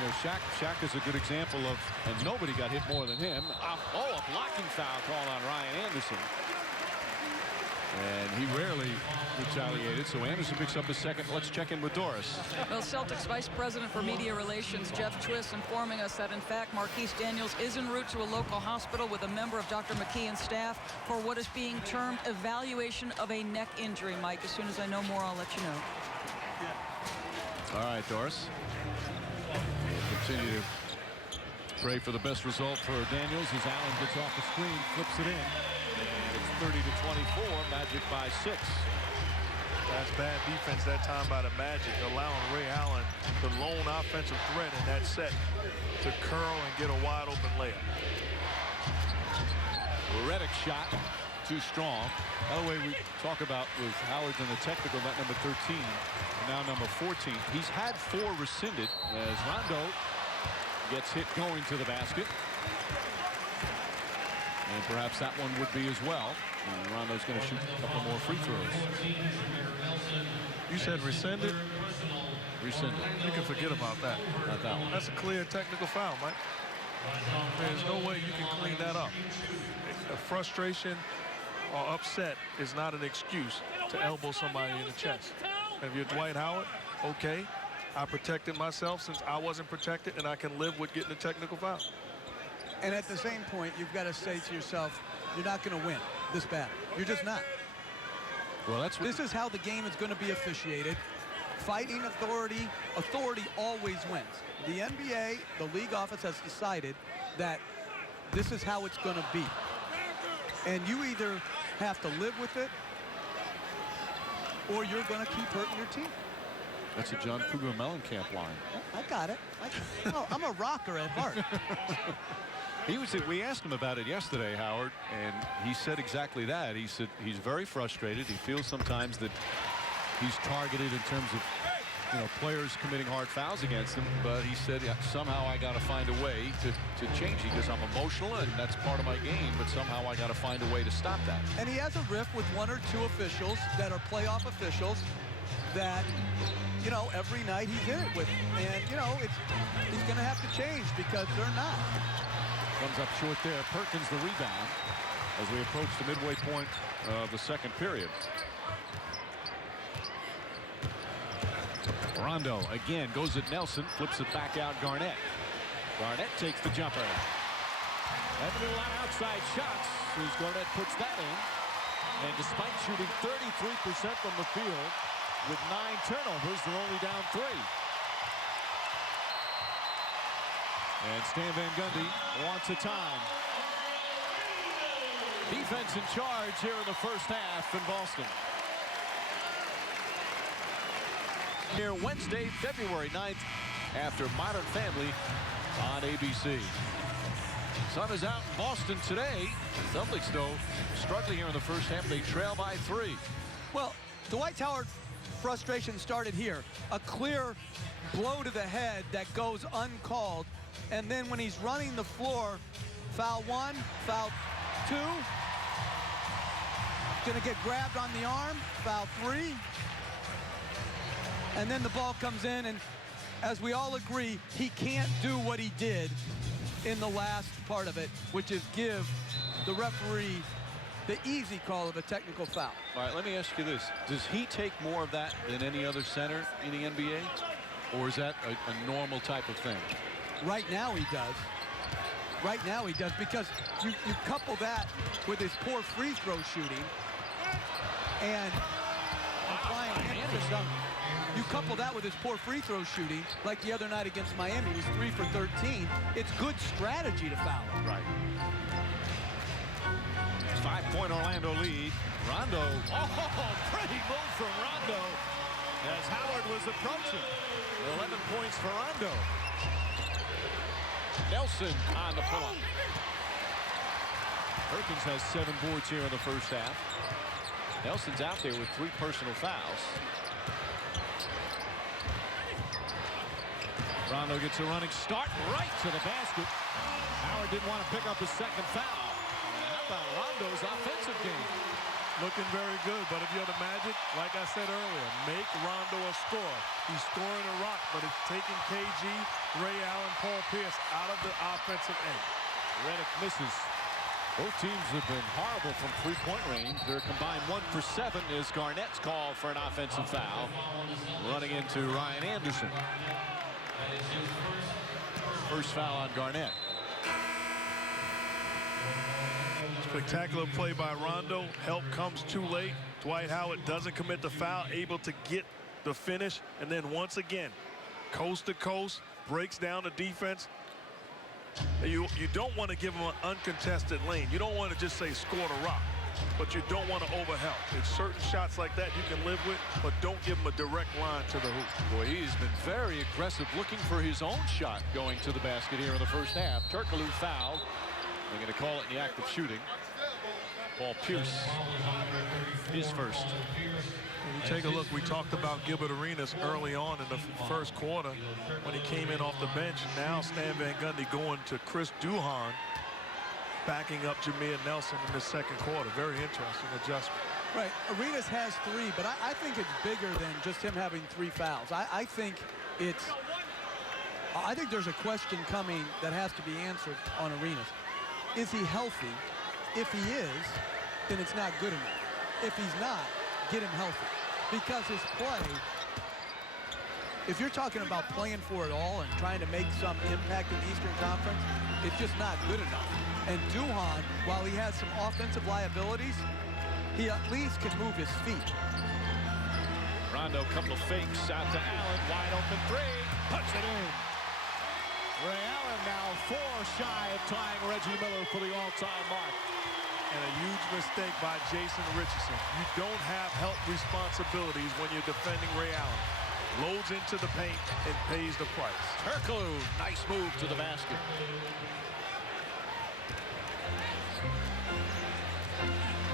You know, Shaq is a good example of, and nobody got hit more than him. A blocking foul call on Ryan Anderson. And he rarely retaliated, so Anderson picks up his second. Let's check in with Doris. Well, Celtics Vice President for Media Relations, Jeff Twiss, informing us that, in fact, Marquise Daniels is en route to a local hospital with a member of Dr. McKeon's staff for what is being termed evaluation of a neck injury. Mike, as soon as I know more, I'll let you know. All right, Doris. We'll continue to pray for the best result for Daniels as Allen gets off the screen, flips it in. 30-24, Magic by 6. That's bad defense that time by the Magic, allowing Ray Allen, the lone offensive threat in that set, to curl and get a wide open layup. Redick shot too strong. By the way, we talk about with Howard in the technical, that number 13, and now number 14. He's had 4 rescinded as Rondo gets hit going to the basket. And perhaps that one would be as well. And Rondo's going to shoot a couple more free throws. You said rescinded? Rescinded. You can forget about that. Not that one. That's a clear technical foul, Mike. There's no way you can clean that up. A frustration or upset is not an excuse to elbow somebody in the chest. And if you're Dwight Howard, okay, I protected myself since I wasn't protected, and I can live with getting a technical foul. And at the same point, you've got to say to yourself, you're not going to win this battle. You're just not. Well, that's what this is how the game is going to be officiated. Fighting authority always wins. The NBA, the league office has decided that this is how it's going to be. And you either have to live with it or you're going to keep hurting your team. That's a John Cougar Mellencamp line. I got it. I'm a rocker at heart. We asked him about it yesterday, Howard, and he said exactly that. He said he's very frustrated. He feels sometimes that he's targeted in terms of, players committing hard fouls against him. But he said, yeah, somehow I got to find a way to change it because I'm emotional and that's part of my game. But somehow I got to find a way to stop that. And he has a riff with 1 or 2 officials that are playoff officials that, every night he's in it with. And, he's going to have to change because they're not. Comes up short there. Perkins the rebound as we approach the midway point of the second period. Rondo again goes at Nelson, flips it back out. Garnett. Garnett takes the jumper. Having a lot of outside shots as Garnett puts that in. And despite shooting 33% from the field with 9 turnovers, they're only down 3. And Stan Van Gundy wants a time. Defense in charge here in the first half in Boston. Here Wednesday, February 9th, after Modern Family on ABC. Sun is out in Boston today. Celtics, though, struggling here in the first half. They trail by 3. Well, DwightHoward frustration started here. A clear blow to the head that goes uncalled. And then when he's running the floor, foul 1, foul 2. Gonna get grabbed on the arm, foul 3. And then the ball comes in, and as we all agree, he can't do what he did in the last part of it, which is give the referee the easy call of a technical foul. All right, let me ask you this. Does he take more of that than any other center in the NBA? Or is that a normal type of thing? Right now he does. Right now he does, because you couple that with his poor free throw shooting and applying Anderson. You couple that with his poor free throw shooting, like the other night against Miami, he was 3 for 13. It's good strategy to foul him. Right. 5-point Orlando lead. Rondo. Oh, pretty move from Rondo as Howard was approaching. 11 points for Rondo. Nelson on the pull-up. Perkins has 7 boards here in the first half. Nelson's out there with 3 personal fouls. Rondo gets a running start right to the basket. Howard didn't want to pick up his second foul. How about Rondo's offensive game? Looking very good, but if you're the Magic, like I said earlier, make Rondo a scorer. He's scoring a rock, but it's taking KG, Ray Allen, Paul Pierce out of the offensive end. Redick misses. Both teams have been horrible from three-point range. Their combined 1 for 7 is Garnett's call for an offensive foul. Running into Ryan Anderson. First foul on Garnett. Spectacular play by Rondo. Help comes too late. Dwight Howard doesn't commit the foul, able to get the finish. And then once again, coast to coast, breaks down the defense. You don't want to give him an uncontested lane. You don't want to just say score the rock, but you don't want to overhelp. It's certain shots like that you can live with, but don't give him a direct line to the hoop. Boy, he's been very aggressive, looking for his own shot going to the basket here in the first half. Turkoglu foul. They're going to call it in the act of shooting. Paul Pierce, his first. When you take a look, we talked about Gilbert Arenas early on in the first quarter when he came in off the bench. Now Stan Van Gundy going to Chris Duhon, backing up Jameernelson in the second quarter. Very interesting adjustment. Right, Arenas has 3, but I think it's bigger than just him having 3 fouls. I think there's a question coming that has to be answered on Arenas. Is he healthy? If he is, then it's not good enough. If he's not, get him healthy. Because his play, if you're talking about playing for it all and trying to make some impact in the Eastern Conference, it's just not good enough. And Duhon, while he has some offensive liabilities, he at least can move his feet. Rondo, couple of fakes out to Allen, wide open 3, puts it in. Ray Allen now 4 shy of tying Reggie Miller for the all-time mark. And a huge mistake by Jason Richardson. You don't have help responsibilities when you're defending Ray Allen. Loads into the paint and pays the price. Turkoglu, nice move to the basket.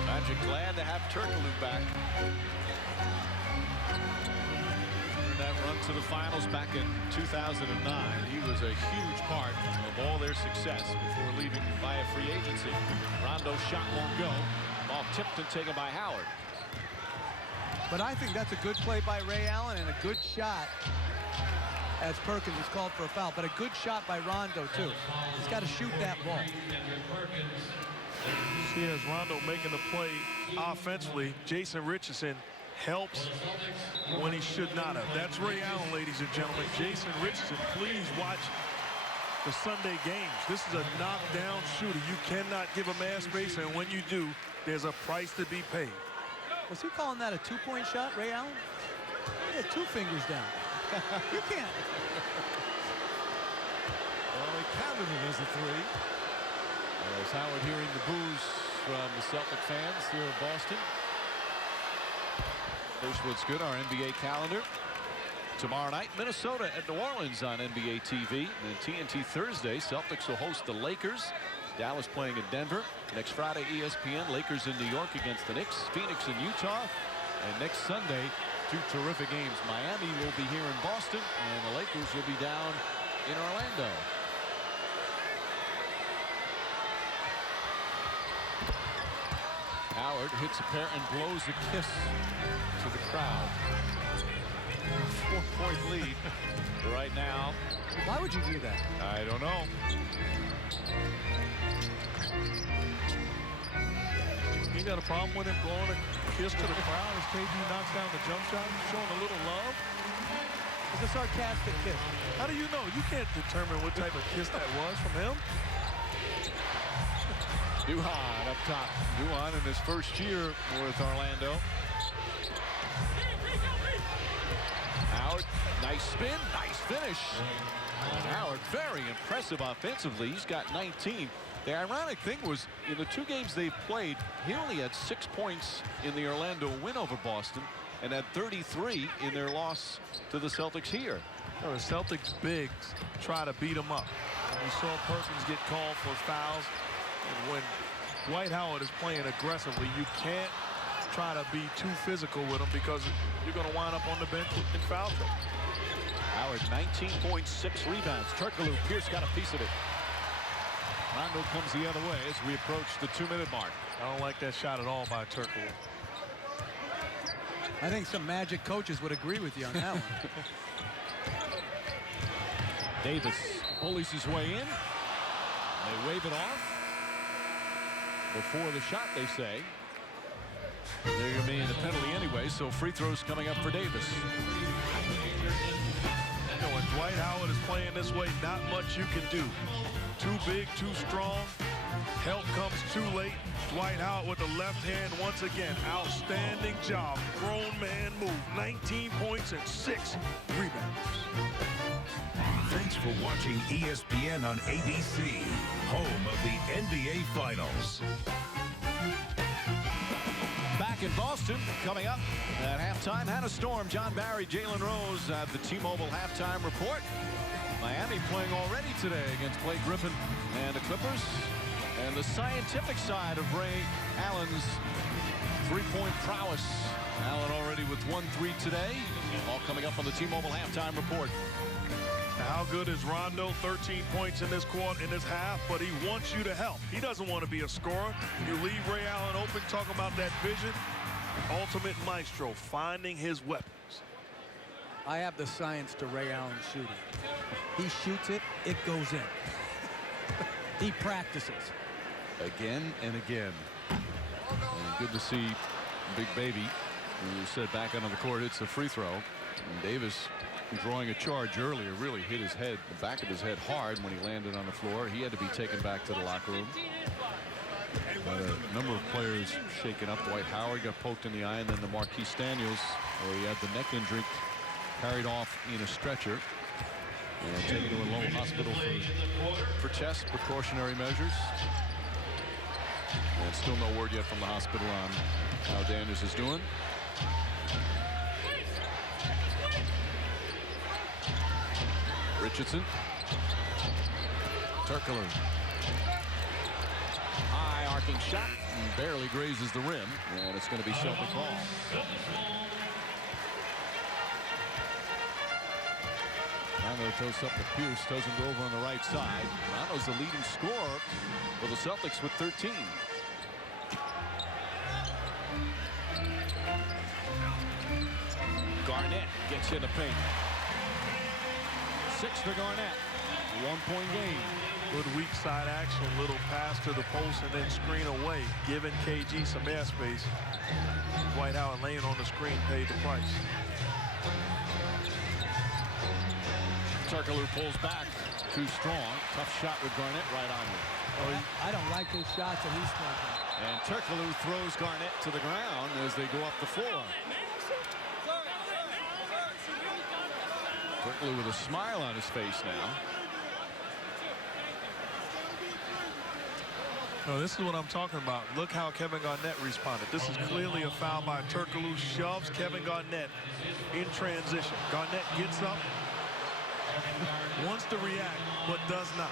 Magic glad to have Turkoglu back. That run to the finals back in 2009. He was a huge part of all their success before leaving via free agency. Rondo's shot won't go. Ball tipped and taken by Howard. But I think that's a good play by Ray Allen and a good shot as Perkins is called for a foul. But a good shot by Rondo, too. He's got to shoot that ball. See, as Rondo making the play offensively, Jason Richardson helps when he should not have. That's Ray Allen, ladies and gentlemen. Jason Richardson, please watch the Sunday games. This is a knockdown shooter. You cannot give a man space, and when you do, there's a price to be paid. Was he calling that a two-point shot, Ray Allen? He had 2 fingers down. You can't. Well, he counted it as a 3. As Howard hearing the boos from the Celtic fans here in Boston. Here's what's good, our NBA calendar. Tomorrow night, Minnesota at New Orleans on NBA TV. And TNT Thursday, Celtics will host the Lakers. Dallas playing in Denver. Next Friday, ESPN, Lakers in New York against the Knicks. Phoenix in Utah. And next Sunday, 2 terrific games. Miami will be here in Boston, and the Lakers will be down in Orlando. Howard hits a pair and blows a kiss to the crowd. 4-point lead right now. Why would you do that? I don't know. You got a problem with him blowing a kiss to the crowd as KD knocks down the jump shot, showing a little love? It's a sarcastic kiss. How do you know? You can't determine what type of kiss that was from him. Duhan up top. Duhan in his first year with Orlando. Howard, nice spin, nice finish. And Howard, very impressive offensively. He's got 19. The ironic thing was, in the 2 games they've played, he only had 6 points in the Orlando win over Boston and had 33 in their loss to the Celtics here. Well, the Celtics bigs try to beat him up. We saw Perkins get called for fouls. And when Dwight Howard is playing aggressively, you can't try to be too physical with him because you're going to wind up on the bench in foul trouble. Howard, 19.6 rebounds. Turkoglu, Pierce got a piece of it. Rondo comes the other way as we approach the 2-minute mark. I don't like that shot at all by Turkoglu. I think some Magic coaches would agree with you on that one. Davis bullies his way in. They wave it off. Before the shot, they say. They're going to be in the penalty anyway, so free throws coming up for Davis. You know, when Dwight Howard is playing this way, not much you can do. Too big, too strong. Help comes too late. Dwight Howard with the left hand once again. Outstanding job. Grown man move. 19 points and 6 rebounds. Thanks for watching ESPN on ABC, home of the NBA Finals. Back in Boston, coming up at halftime, Hannah Storm, John Barry, Jalen Rose at the T-Mobile halftime report. Miami playing already today against Blake Griffin and the Clippers. And the scientific side of Ray Allen's three-point prowess. Allen already with 1-3 today. All coming up on the T-Mobile halftime report. How good is Rondo? 13 points in this quarter, in this half, but he wants you to help. He doesn't want to be a scorer. You leave Ray Allen open, talk about that vision. Ultimate maestro, finding his weapons. I have the science to Ray Allen shooting. He shoots it, it goes in. He practices. Again and again. And good to see Big Baby, who said back onto the court, it's a free throw. And Davis, drawing a charge earlier, really hit his head, the back of his head hard when he landed on the floor. He had to be taken back to the locker room. But a number of players shaken up. Dwight Howard got poked in the eye, and then the Marquis Daniels, where he had the neck injury, carried off in a stretcher and taken to a Lowell hospital for chest precautionary measures. And still no word yet from the hospital on how Daniels is doing. Richardson. Turkoglu. High arcing shot. And barely grazes the rim. And it's going to be Celtic ball. Rondo toes up to Pierce. Doesn't go over on the right side. Rondo's the leading scorer for the Celtics with 13. Garnett gets in the paint. 6 for Garnett. 1-point game. Good weak side action, little pass to the post and then screen away, giving KG some airspace. DwightHoward laying on the screen paid the price. Turkoglu pulls back. Too strong. Tough shot with Garnett right on you. I don't like his shots that he's taking. And Turkoglu throws Garnett to the ground as they go up the floor. Turkoglu with a smile on his face now. No, this is what I'm talking about. Look how Kevin Garnett responded. This is clearly a foul by Turkoglu. Shoves Kevin Garnett in transition. Garnett gets up, wants to react, but does not.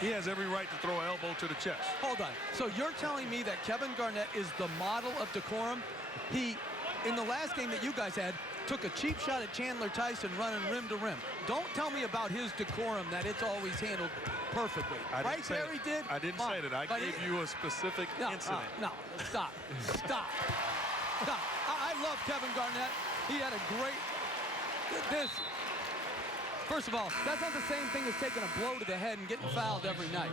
He has every right to throw an elbow to the chest. Hold on. So you're telling me that Kevin Garnett is the model of decorum? He, in the last game that you guys had, took a cheap shot at Chandler Tyson running rim to rim. Don't tell me about his decorum, that it's always handled perfectly. Right there he did. I didn't say that. I gave you a specific incident. No, stop. Stop. Stop. I love Kevin Garnett. He had a great... First of all, that's not the same thing as taking a blow to the head and getting fouled every night.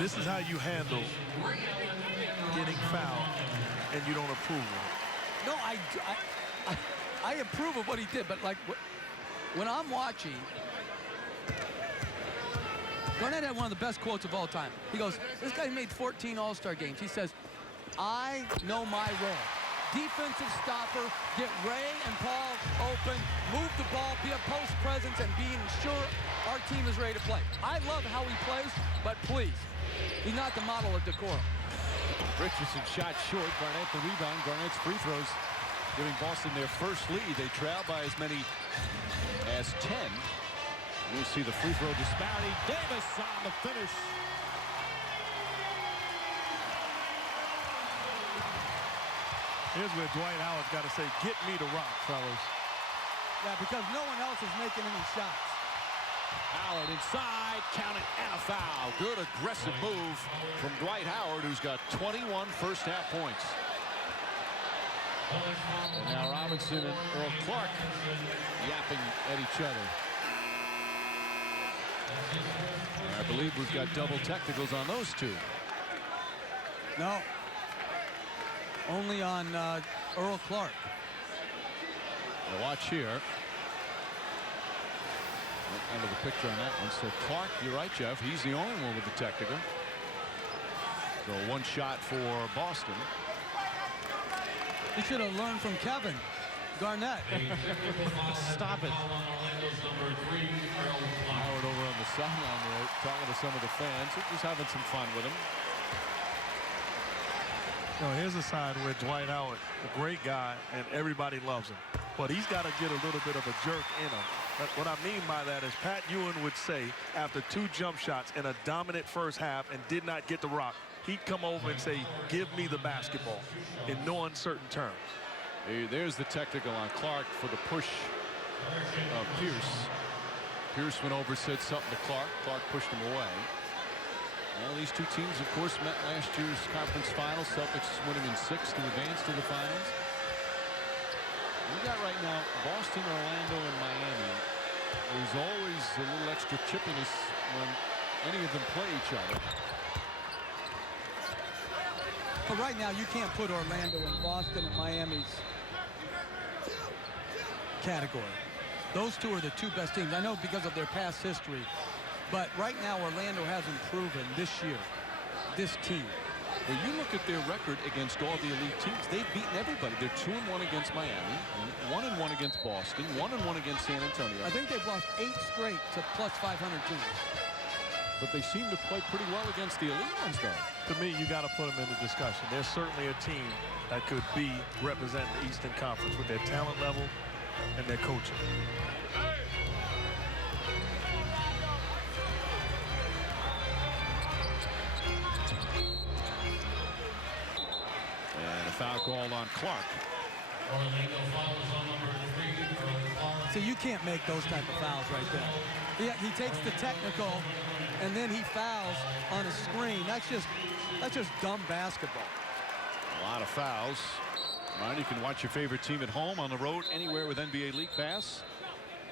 This is how you handle getting fouled, and you don't approve of it. No, I approve of what he did, but like when I'm watching, Garnett had one of the best quotes of all time. He goes, this guy made 14 All-Star games. He says, I know my role. Defensive stopper, get Ray and Paul open, move the ball, be a post presence, and being sure our team is ready to play. I love how he plays, but please, he's not the model of decorum. Richardson shot short. Garnett the rebound. Garnett's free throws giving Boston their first lead. They trail by as many as 10. You see the free throw disparity. Davis on the finish. Here's where DwightHoward's got to say, get me the rock, fellas. Yeah, because no one else is making any shots. Howard inside, count it, and a foul. Good aggressive move from DwightHoward, who's got 21 first-half points. And now Robinson and Earl Clark yapping at each other. And I believe we've got double technicals on those two. No. Only on Earl Clark. Now watch here. End of the picture on that one. So Clark, you're right, Jeff. He's the only one with the technical. So one shot for Boston. He should have learned from Kevin Garnett. Stop it. Howard over on the sideline there, talking to some of the fans. They're just having some fun with him. No, here's a side where DwightHoward, a great guy, and everybody loves him. But he's got to get a little bit of a jerk in him. But what I mean by that is Pat Ewing would say, after 2 jump shots in a dominant first half and did not get the rock, he'd come over and say, give me the basketball, in no uncertain terms. There's the technical on Clark for the push of Pierce. Pierce went over, said something to Clark. Clark pushed him away. Well, these two teams, of course, met last year's conference final. Celtics winning in 6 to advance to the finals. We got right now Boston, Orlando, and Miami. There's always a little extra chippiness when any of them play each other. But right now, you can't put Orlando and Boston and Miami's category. Those two are the 2 best teams. I know because of their past history. But right now, Orlando hasn't proven this year, this team. Well, you look at their record against all the elite teams. They've beaten everybody. They're 2-1 against Miami, 1-1 against Boston, 1-1 against San Antonio. I think they've lost 8 straight to plus 500 teams. But they seem to play pretty well against the elite ones, though. To me, you got to put them in the discussion. There's certainly a team that could be representing the Eastern Conference with their talent level and their coaching. And a foul called on Clark. See, you can't make those type of fouls right there. He takes the technical, and then he fouls on a screen. That's just dumb basketball. A lot of fouls. Ryan, you can watch your favorite team at home, on the road, anywhere with NBA League Pass.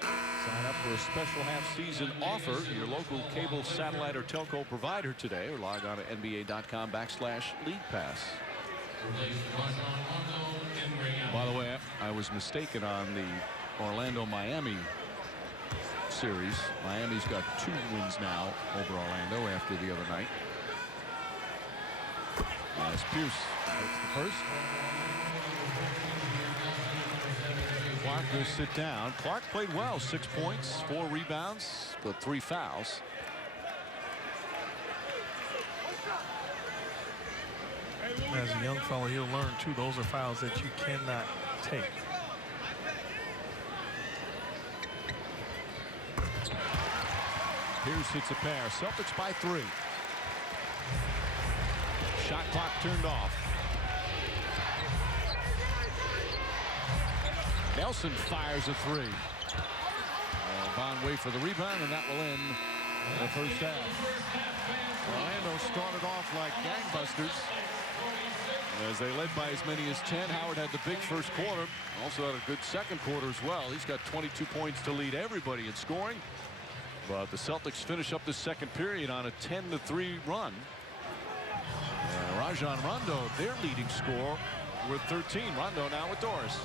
Sign up for a special half-season offer at your local cable, satellite, or telco provider today, or log on to NBA.com/League Pass. By the way, I was mistaken on the Orlando-Miami series. Miami's got 2 wins now over Orlando after the other night. As Pierce takes the first. Clark goes sit down. Clark played well. 6 points, 4 rebounds, but 3 fouls. As a young fellow, he'll learn too. Those are fouls that you cannot take. Pierce hits a pair. Celtics by 3. Shot clock turned off. Nelson fires a 3. Bond way for the rebound, and that will end the first half. Orlando started off like gangbusters as they led by as many as 10. Howard had the big first quarter. Also had a good second quarter as well. He's got 22 points to lead everybody in scoring. But the Celtics finish up the second period on a 10-3 run. Rajon Rondo, their leading scorer, with 13. Rondo now with Doris.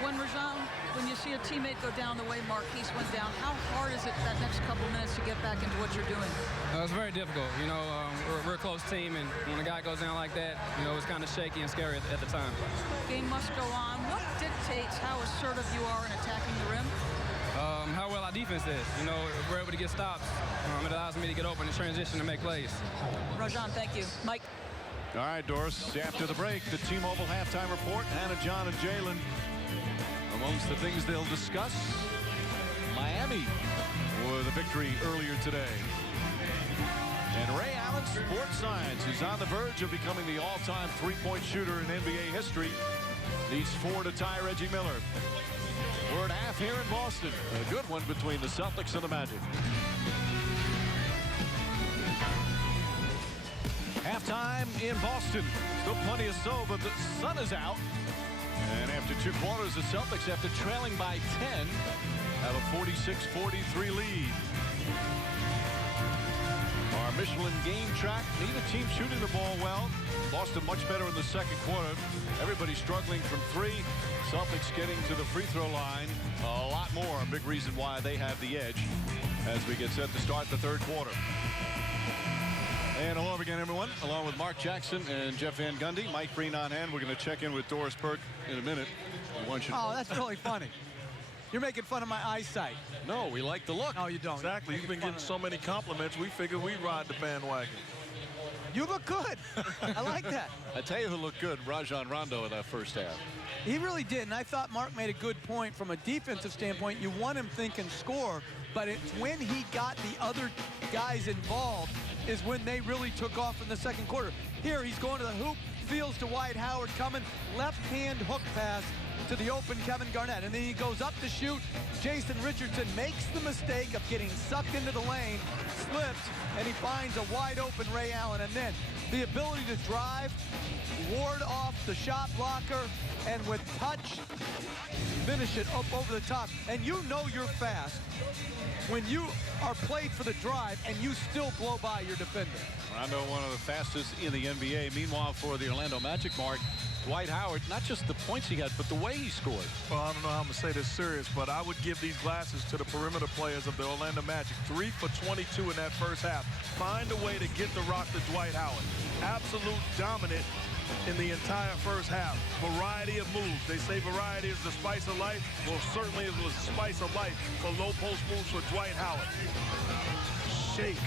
When you see a teammate go down the way Marquise went down, how hard is it that next couple minutes to get back into what you're doing? It's very difficult. You know, we're a close team, and when a guy goes down like that, you know, it's kind of shaky and scary at the time. Game must go on. What dictates how assertive you are in attacking the rim? How well our defense is. You know, if we're able to get stops, it allows me to get open and transition and make plays. Rajon, thank you. Mike. All right, Doris, after the break, the T-Mobile halftime report. Hannah, John, and Jalen. Amongst the things they'll discuss, Miami with a victory earlier today. And Ray Allen, sports science, who's on the verge of becoming the all-time three-point shooter in NBA history. Needs 4 to tie Reggie Miller. We're at half here in Boston. A good one between the Celtics and the Magic. Halftime in Boston. Still plenty of so, but the sun is out. And after 2 quarters, the Celtics, after trailing by 10, have a 46-43 lead. Our Michelin game track, neither team shooting the ball well. Boston much better in the second quarter. Everybody struggling from 3. Celtics getting to the free throw line a lot more. A big reason why they have the edge as we get set to start the third quarter. And hello again, everyone. Along with Mark Jackson and Jeff Van Gundy, Mike Breen on hand. We're going to check in with Doris Burke in a minute. Oh, that's really funny. You're making fun of my eyesight. No, we like the look. No, you don't. Exactly. You've been getting so many compliments, we figured we'd ride the bandwagon. You look good. I like that. I tell you who looked good, Rajon Rondo in that first half. He really did, and I thought Mark made a good point from a defensive standpoint. You want him thinking score, but it's when he got the other guys involved is when they really took off in the second quarter. Here, he's going to the hoop, feels to DwightHoward coming, left-hand hook pass to the open Kevin Garnett, and then he goes up to shoot. Jason Richardson makes the mistake of getting sucked into the lane, slips, and he finds a wide-open Ray Allen, and then the ability to drive, ward off the shot blocker, and with touch, finish it up over the top. And you know you're fast when you are played for the drive and you still blow by your defender. Rondo, one of the fastest in the NBA. Meanwhile, for the Orlando Magic, Mark, DwightHoward, not just the points he had, but the way he scored. Well, I don't know how I'm going to say this serious, but I would give these glasses to the perimeter players of the Orlando Magic. 3 for 22 in that first half. Find a way to get the rock to DwightHoward. Absolute dominant in the entire first half. Variety of moves. They say variety is the spice of life. Well, certainly it was the spice of life for low post moves for DwightHoward. Shake.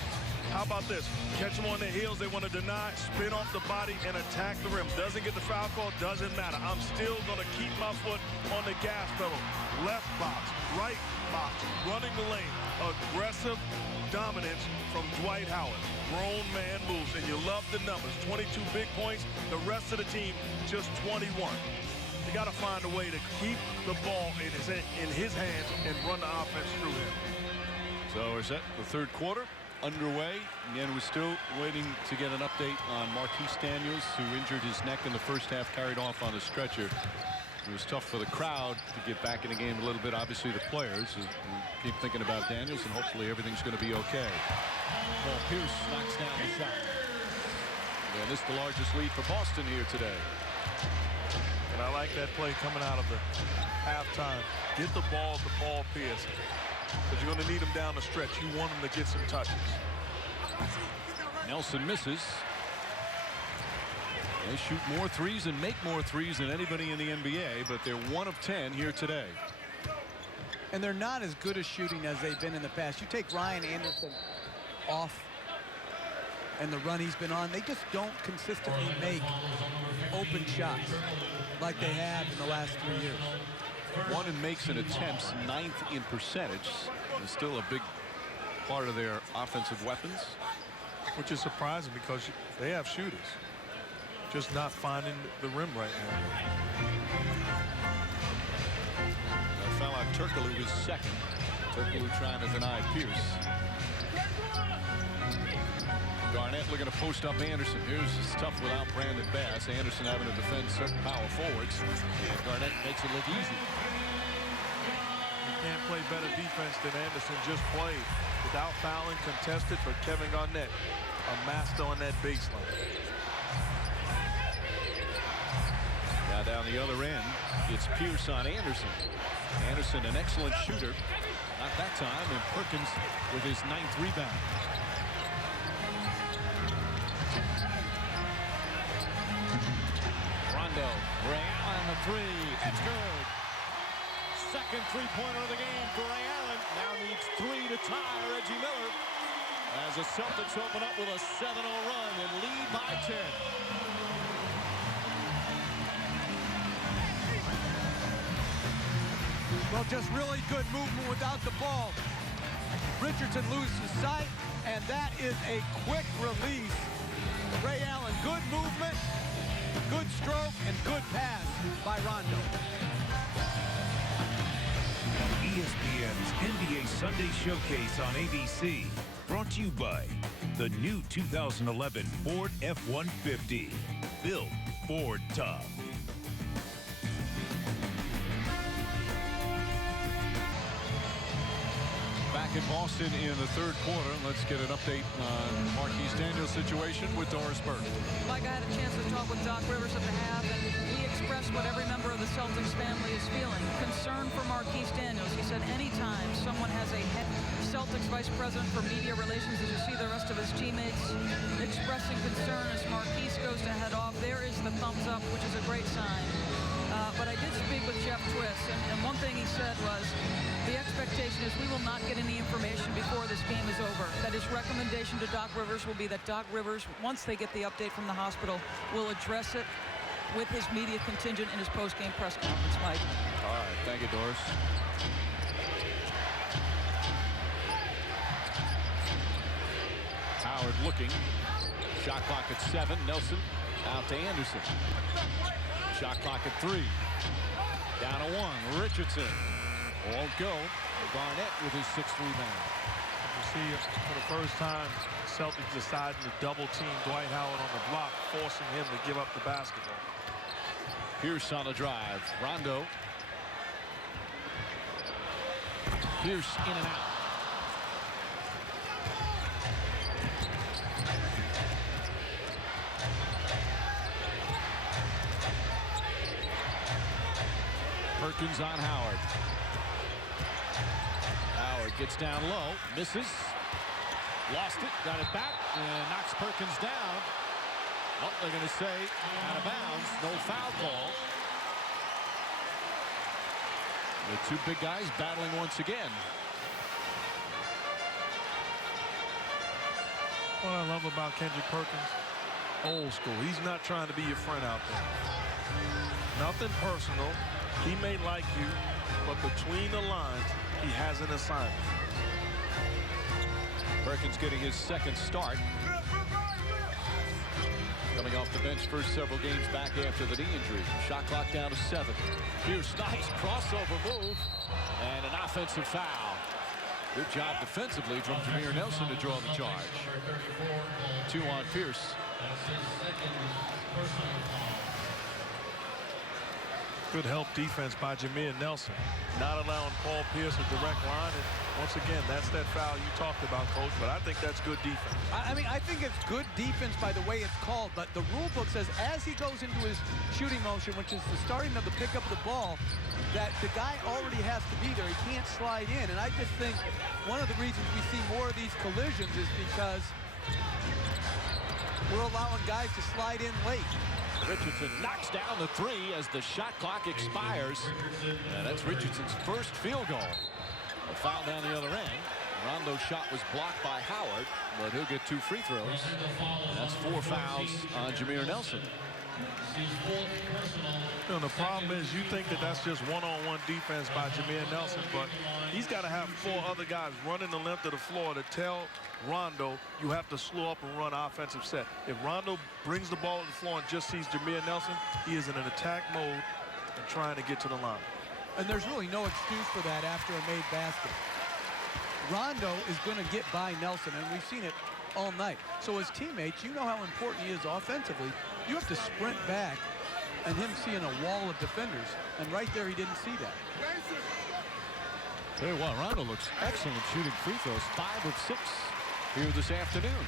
How about this? Catch them on their heels. They want to deny, spin off the body, and attack the rim. Doesn't get the foul call, doesn't matter. I'm still going to keep my foot on the gas pedal. Left box, right box, running the lane. Aggressive dominance from DwightHoward. Grown man moves, and you love the numbers. 22 big points. The rest of the team, just 21. You got to find a way to keep the ball in his hands and run the offense through him. So is that the third quarter underway? Again, we're still waiting to get an update on Marquise Daniels, who injured his neck in the first half, carried off on a stretcher. It was tough for the crowd to get back in the game a little bit. Obviously, the players who keep thinking about Daniels, and hopefully everything's going to be okay. Paul Pierce knocks down the shot. And this is the largest lead for Boston here today. And I like that play coming out of the halftime. Get the ball to Paul Pierce, because you're going to need him down the stretch. You want him to get some touches. Nelson misses. They shoot more threes and make more threes than anybody in the NBA, but they're 1 of 10 here today. And they're not as good as shooting as they've been in the past. You take Ryan Anderson off and the run he's been on, they just don't consistently make open shots like they have in the last 3 years. 1 in makes and attempts, 9th in percentage. It's still a big part of their offensive weapons. Which is surprising because they have shooters. Just not finding the rim right now. That foul on Turkoglu is second. Turkoglu trying to deny Pierce. Garnett looking to post up Anderson. Here's tough without Brandon Bass. Anderson having to defend certain power forwards. And Garnett makes it look easy. You can't play better defense than Anderson just played. Without fouling, contested for Kevin Garnett. A master on that baseline. Now down the other end, it's Pierce on Anderson. Anderson, an excellent shooter. Not that time, and Perkins with his 9th rebound. Rondo, Ray Allen, the 3. It's good. Second three-pointer of the game for Ray Allen. Now needs 3 to tie Reggie Miller. As the Celtics open up with a 7-0 run and lead by 10. Well, just really good movement without the ball. Richardson loses sight, and that is a quick release. Ray Allen, good movement, good stroke, and good pass by Rondo. ESPN's NBA Sunday Showcase on ABC. Brought to you by the new 2011 Ford F-150. Built Ford tough. Back in Boston in the third quarter. Let's get an update on Marquise Daniels' situation with Doris Burke. Mike, I had a chance to talk with Doc Rivers at the half, and he expressed what every member of the Celtics family is feeling. Concern for Marquise Daniels. He said anytime someone has a Celtics vice president for media relations, as you see the rest of his teammates expressing concern as Marquise goes to head off, there is the thumbs up, which is a great sign. But I did speak with Jeff Twiss, and one thing he said was, the expectation is we will not get any information before this game is over. That his recommendation to Doc Rivers will be that Doc Rivers, once they get the update from the hospital, will address it with his media contingent in his post-game press conference, Mike. All right, thank you, Doris. Howard looking. Shot clock at 7. Nelson out to Anderson. Shot clock at 3. Down to 1. Richardson won't go. Garnett with his 6th rebound. You see, for the first time, Celtics deciding to double team Dwight Howard on the block, forcing him to give up the basketball. Pierce on the drive. Rondo. Pierce in and out. Perkins on Howard. Howard gets down low, misses, lost it, got it back, and knocks Perkins down. Well, they're going to say out of bounds, no foul call. The two big guys battling once again. What I love about KendrickPerkins, old school. He's not trying to be your friend out there. Nothing personal. He may like you, but between the lines, he has an assignment. Perkins getting his 2nd start. Coming off the bench for several games back after the knee injury. Shot clock down to 7. Pierce, nice crossover move, and an offensive foul. Good job defensively from Jameernelson to draw the charge. 2 on Pierce. Good help defense by Jameernelson. Not allowing Paul Pierce a direct line. And once again, that's that foul you talked about, Coach. But I think that's good defense. I mean, I think it's good defense by the way it's called. But the rule book says as he goes into his shooting motion, which is the starting of the pickup of the ball, that the guy already has to be there. He can't slide in. And I just think one of the reasons we see more of these collisions is because we're allowing guys to slide in late. Richardson knocks down the three as the shot clock expires. And that's Richardson's first field goal. A foul down the other end. Rondo's shot was blocked by Howard, but he'll get 2 free throws. And that's 4 fouls on Jameernelson. You know, the problem is you think that that's just one-on-one defense by Jameernelson, but he's got to have 4 other guys running the length of the floor to tell Rondo you have to slow up and run offensive set. If Rondo brings the ball to the floor and just sees Jameernelson, he is in an attack mode and trying to get to the line. And there's really no excuse for that after a made basket. Rondo is going to get by Nelson, and we've seen it all night. So as teammates, you know how important he is offensively. You have to sprint back and him seeing a wall of defenders. And right there, he didn't see that. Tell you what, Rondo looks excellent shooting free throws. 5 of 6 here this afternoon.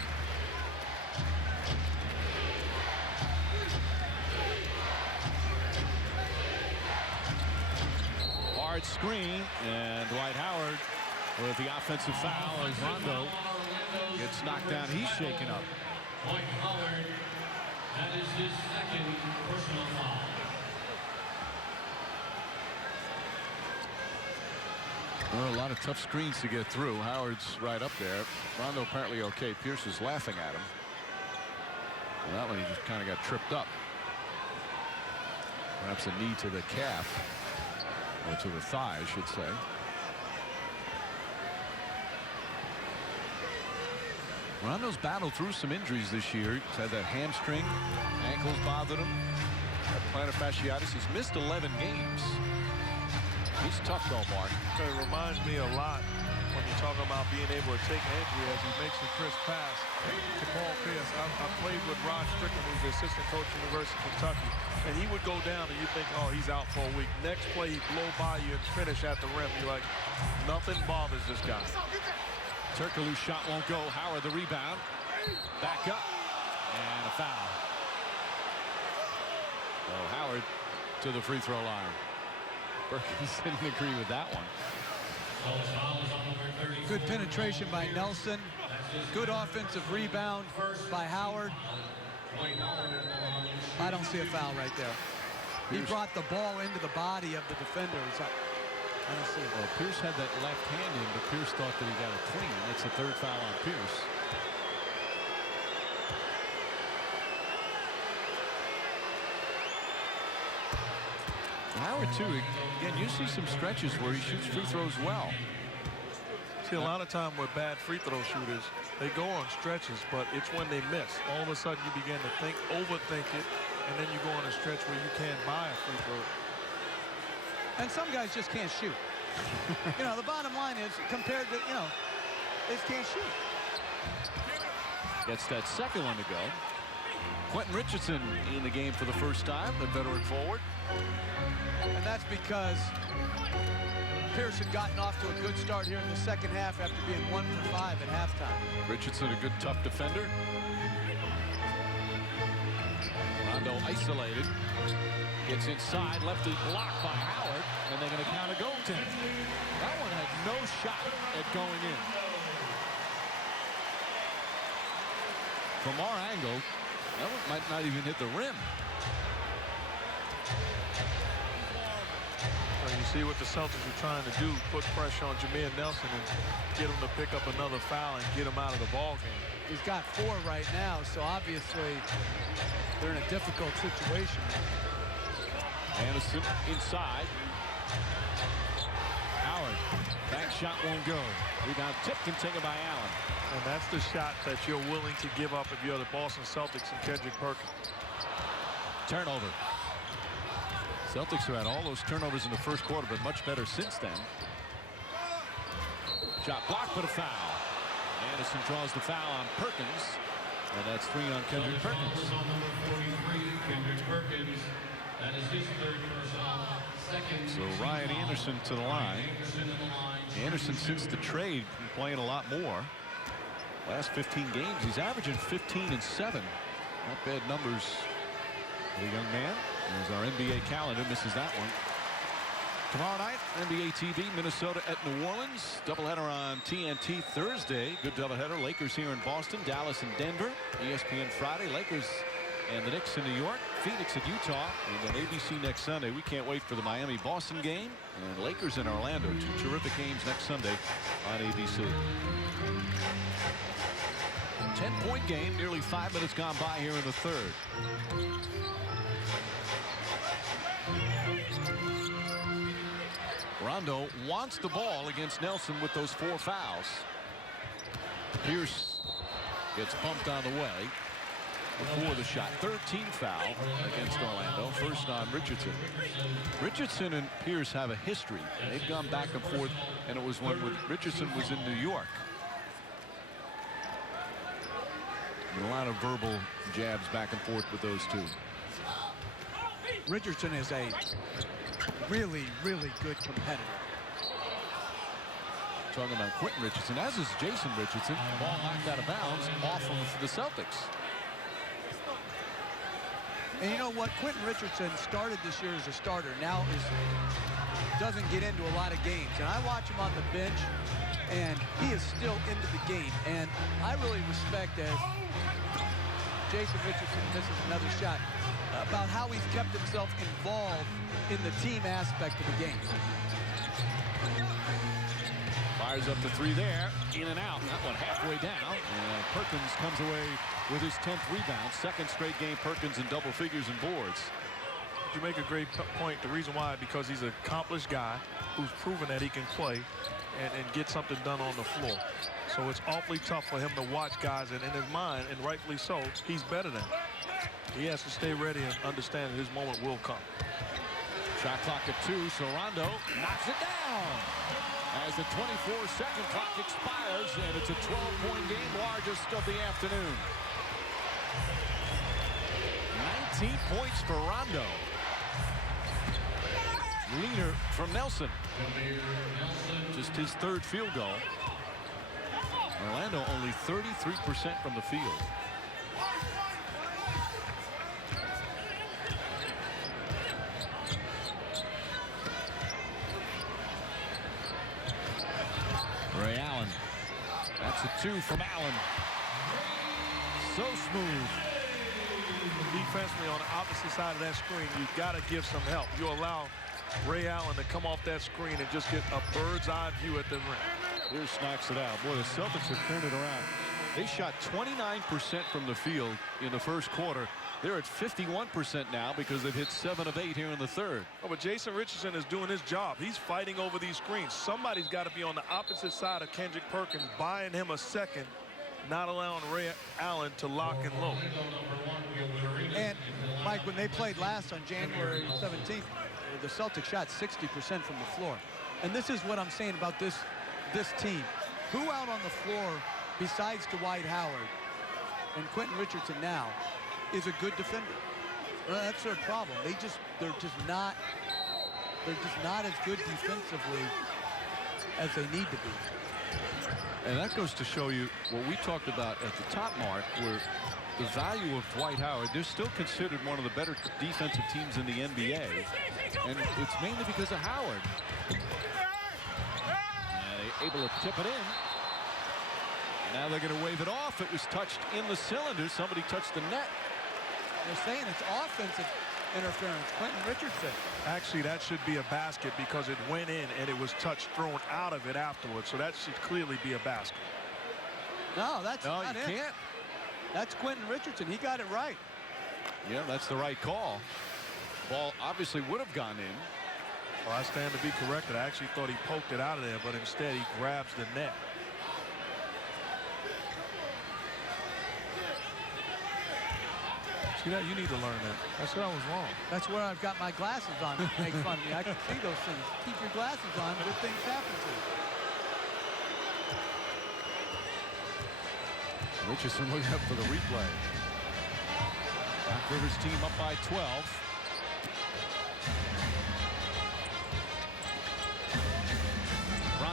Hard screen, and DwightHoward with the offensive foul as Rondo gets knocked down. He's shaken up. DwightHoward, that is his second personal foul. Well, a lot of tough screens to get through. Howard's right up there. Rondo apparently okay. Pierce is laughing at him. Well, that one he just kind of got tripped up. Perhaps a knee to the calf. Or to the thigh, I should say. Rondo's battled through some injuries this year. He's had that hamstring. Ankles bothered him. That plantar fasciitis. He's missed 11 games. He's tough, though, Mark. It reminds me a lot when you're talking about being able to take Andrew as he makes a crisp pass to Paul Pierce. I played with Rod Strickland, who's the assistant coach at the University of Kentucky, and he would go down and you think, oh, he's out for a week. Next play, he'd blow by you and finish at the rim. You're like, nothing bothers this guy. Turkoglu's shot won't go. Howard the rebound. Back up. And a foul. So Howard to the free throw line. Perkins didn't agree with that one. Good penetration by Nelson. Good offensive rebound by Howard. I don't see a foul right there. He brought the ball into the body of the defender. I don't see it. Well, Pierce had that left hand in, but Pierce thought that he got it clean. That's the 3rd foul on Pierce. Howard, too, again, you see some stretches where he shoots free throws well. See, a lot of time with bad free throw shooters, they go on stretches, but it's when they miss. All of a sudden, you begin to overthink it, and then you go on a stretch where you can't buy a free throw. And some guys just can't shoot. You know, the bottom line is, compared to, you know, they just can't shoot. Gets that second one to go. Quentin Richardson in the game for the first time, the veteran forward. And that's because Pierce had gotten off to a good start here in the second half after being 1 for 5 at halftime. Richardson, a good, tough defender. Rondo isolated. Gets inside, lefty blocked by Howard, and they're going to count a goaltender. That one had no shot at going in. From our angle, that one might not even hit the rim. So you see what the Celtics are trying to do, put pressure on Jameernelson and get him to pick up another foul and get him out of the ball game. He's got 4 right now, so obviously they're in a difficult situation. Anderson inside. Howard, back shot won't go. Rebound tipped and taken by Allen. And that's the shot that you're willing to give up if you're the Boston Celtics and KendrickPerkins. Turnover. Celtics have had all those turnovers in the first quarter, but much better since then. Shot blocked, but a foul. Anderson draws the foul on Perkins, and that's 3 on KendrickPerkins. Number 43, KendrickPerkins. That is his third personal. Second. So Ryan Anderson to the line. Anderson, since the trade, been playing a lot more. Last 15 games, he's averaging 15 and 7. Not bad numbers for the young man. There's our NBA calendar. Misses that one. Tomorrow night, NBA TV, Minnesota at New Orleans. Doubleheader on TNT Thursday. Good doubleheader. Lakers here in Boston, Dallas and Denver. ESPN Friday, Lakers and the Knicks in New York, Phoenix at Utah, and then ABC next Sunday. We can't wait for the Miami-Boston game, and Lakers in Orlando. 2 terrific games next Sunday on ABC. 10-point game, nearly 5 minutes gone by here in the third. Rondo wants the ball against Nelson with those 4 fouls. Pierce gets bumped on the way before the shot. 13th foul against Orlando. First on Richardson. Richardson and Pierce have a history. They've gone back and forth, and it was when Richardson was in New York. And a lot of verbal jabs back and forth with those two. Richardson is a really, really good competitor. Talking about Quentin Richardson, as is Jason Richardson. Ball knocked out of bounds off of the Celtics. And you know what? Quentin Richardson started this year as a starter. Now doesn't get into a lot of games. And I watch him on the bench, and he is still into the game. And I really respect, as Jason Richardson misses another shot, about how he's kept himself involved in the team aspect of the game. Fires up to 3 there, in and out. That one halfway down. And Perkins comes away with his 10th rebound. Second straight game, Perkins in double figures and boards. You make a great point. The reason why, because he's an accomplished guy who's proven that he can play and get something done on the floor. So it's awfully tough for him to watch guys, and in his mind, and rightfully so, he's better than them. He has to stay ready and understand that his moment will come. Shot clock at 2, so Rondo knocks it down as the 24-second clock expires, and it's a 12-point game, largest of the afternoon. 19 points for Rondo. Leader from Nelson. Just his 3rd field goal. Orlando only 33% from the field. Ray Allen. That's a 2 from Allen. So smooth. Defensively on the opposite side of that screen, you've got to give some help. You allow Ray Allen to come off that screen and just get a bird's eye view at the rim. Pierce knocks it out. Boy, the Celtics have turned it around. They shot 29% from the field in the first quarter. They're at 51% now because they've hit 7 of 8 here in the third. Oh, but Jason Richardson is doing his job. He's fighting over these screens. Somebody's got to be on the opposite side of KendrickPerkins, buying him a second, not allowing Ray Allen to lock and load. And, Mike, when they played last on January 17th, the Celtics shot 60% from the floor. And this is what I'm saying about this team. Who out on the floor besides DwightHoward and Quentin Richardson now is a good defender? Well, that's their problem. They're just not as good defensively as they need to be. And that goes to show you what we talked about at the top, Mark, where the value of DwightHoward, they're still considered one of the better defensive teams in the NBA. And it's mainly because of Howard. Able to tip it in. Now they're going to wave it off. It was touched in the cylinder. Somebody touched the net. They're saying it's offensive interference. Quentin Richardson. Actually, that should be a basket because it went in and it was touched, thrown out of it afterwards. So that should clearly be a basket. No, that's no, not you it. Can't. That's Quentin Richardson. He got it right. Yeah, that's the right call. Ball obviously would have gone in. Well, I stand to be corrected. I actually thought he poked it out of there, but instead he grabs the net. See that? You need to learn that. I said I was wrong. That's where I've got my glasses on to make fun of me. I can see those things. Keep your glasses on. Good things happen to you. Richardson looking up for the replay. Doc Rivers' team up by 12.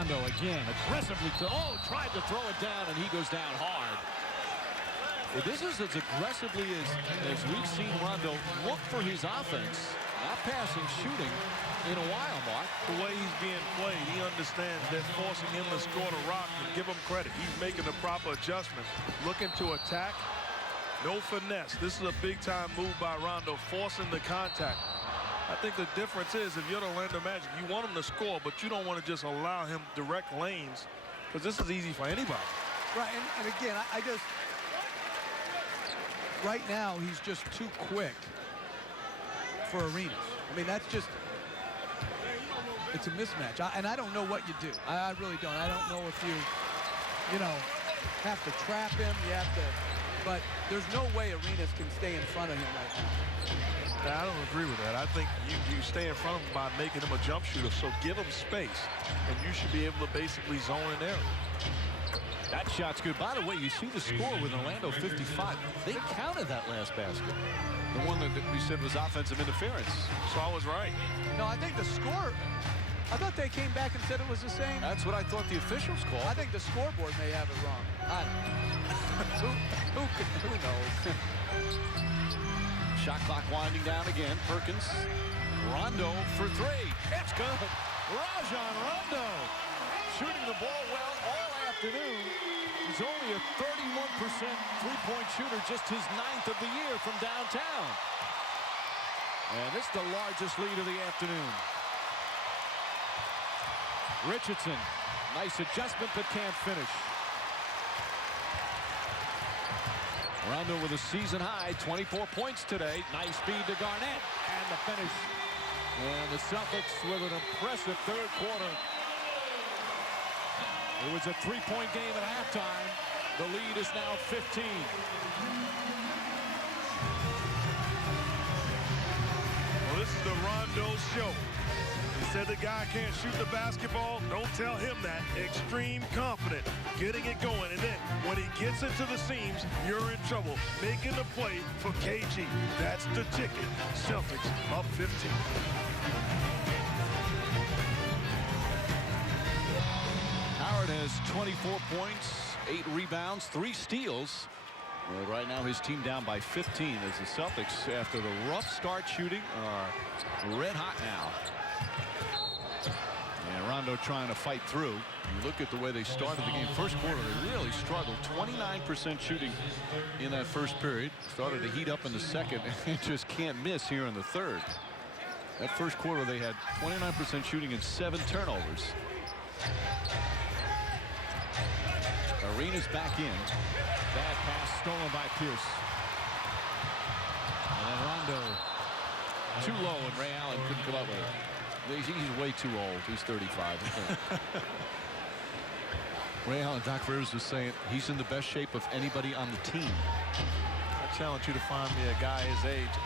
Rondo again aggressively. Tried to throw it down, and he goes down hard. Well, this is as aggressively as we've seen Rondo look for his offense. Not passing, shooting in a while, Mark. The way he's being played, he understands they're forcing him to score the rock, and give him credit. He's making the proper adjustments, looking to attack. No finesse. This is a big-time move by Rondo, forcing the contact. I think the difference is if you're the Orlando Magic, you want him to score, but you don't want to just allow him direct lanes, because this is easy for anybody. Right, and again, I just, right now, he's just too quick for Arenas. I mean, that's just, it's a mismatch. And I don't know what you do. I really don't. I don't know if you know, have to trap him. You have to, but there's no way Arenas can stay in front of him right now. I don't agree with that. I think you stay in front of him by making him a jump shooter, so give him space, and you should be able to basically zone in there. That shot's good. By the way, you see the score with Orlando 55. They counted that last basket. The one that we said was offensive interference. So I was right. No, I think the score, I thought they came back and said it was the same. That's what I thought the officials called. I think the scoreboard may have it wrong. I don't know. who knows? Shot clock winding down again. Perkins. Rondo for three. It's good. Rajon Rondo shooting the ball well all afternoon. He's only a 31% three-point shooter, just his 9th of the year from downtown. And it's the largest lead of the afternoon. Richardson, nice adjustment, but can't finish. Rondo with a season high, 24 points today. Nice feed to Garnett, and the finish. And the Celtics with an impressive third quarter. It was a three-point game at halftime. The lead is now 15. Well, this is the Rondo show. He said the guy can't shoot the basketball. Don't tell him that. Extreme confident, getting it going. And then when he gets into the seams, you're in trouble. Making the play for KG. That's the ticket. Celtics up 15. Howard has 24 points, 8 rebounds, 3 steals. Well, right now his team down by 15 as the Celtics, after the rough start shooting, are red hot now. And Rondo trying to fight through. You look at the way they started the game. First quarter, they really struggled. 29% shooting in that first period. Started to heat up in the second and just can't miss here in the third. That first quarter, they had 29% shooting and 7 turnovers. Arenas back in. Bad pass stolen by Pierce. And then Rondo too low, and Ray Allen couldn't come up with it. He's way too old. He's 35. Ray Allen, Doc Rivers was saying he's in the best shape of anybody on the team. I challenge you to find me a guy his age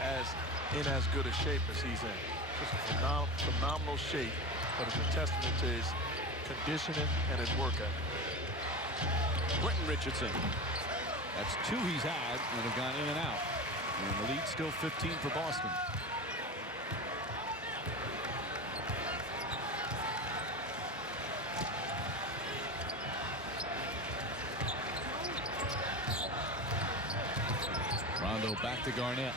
in as good a shape as he's in. Just a phenomenal shape, but it's a testament to his conditioning and his work ethic. Quentin Richardson. That's 2 he's had and have gone in and out. And the lead still 15 for Boston. Rondo back to Garnett.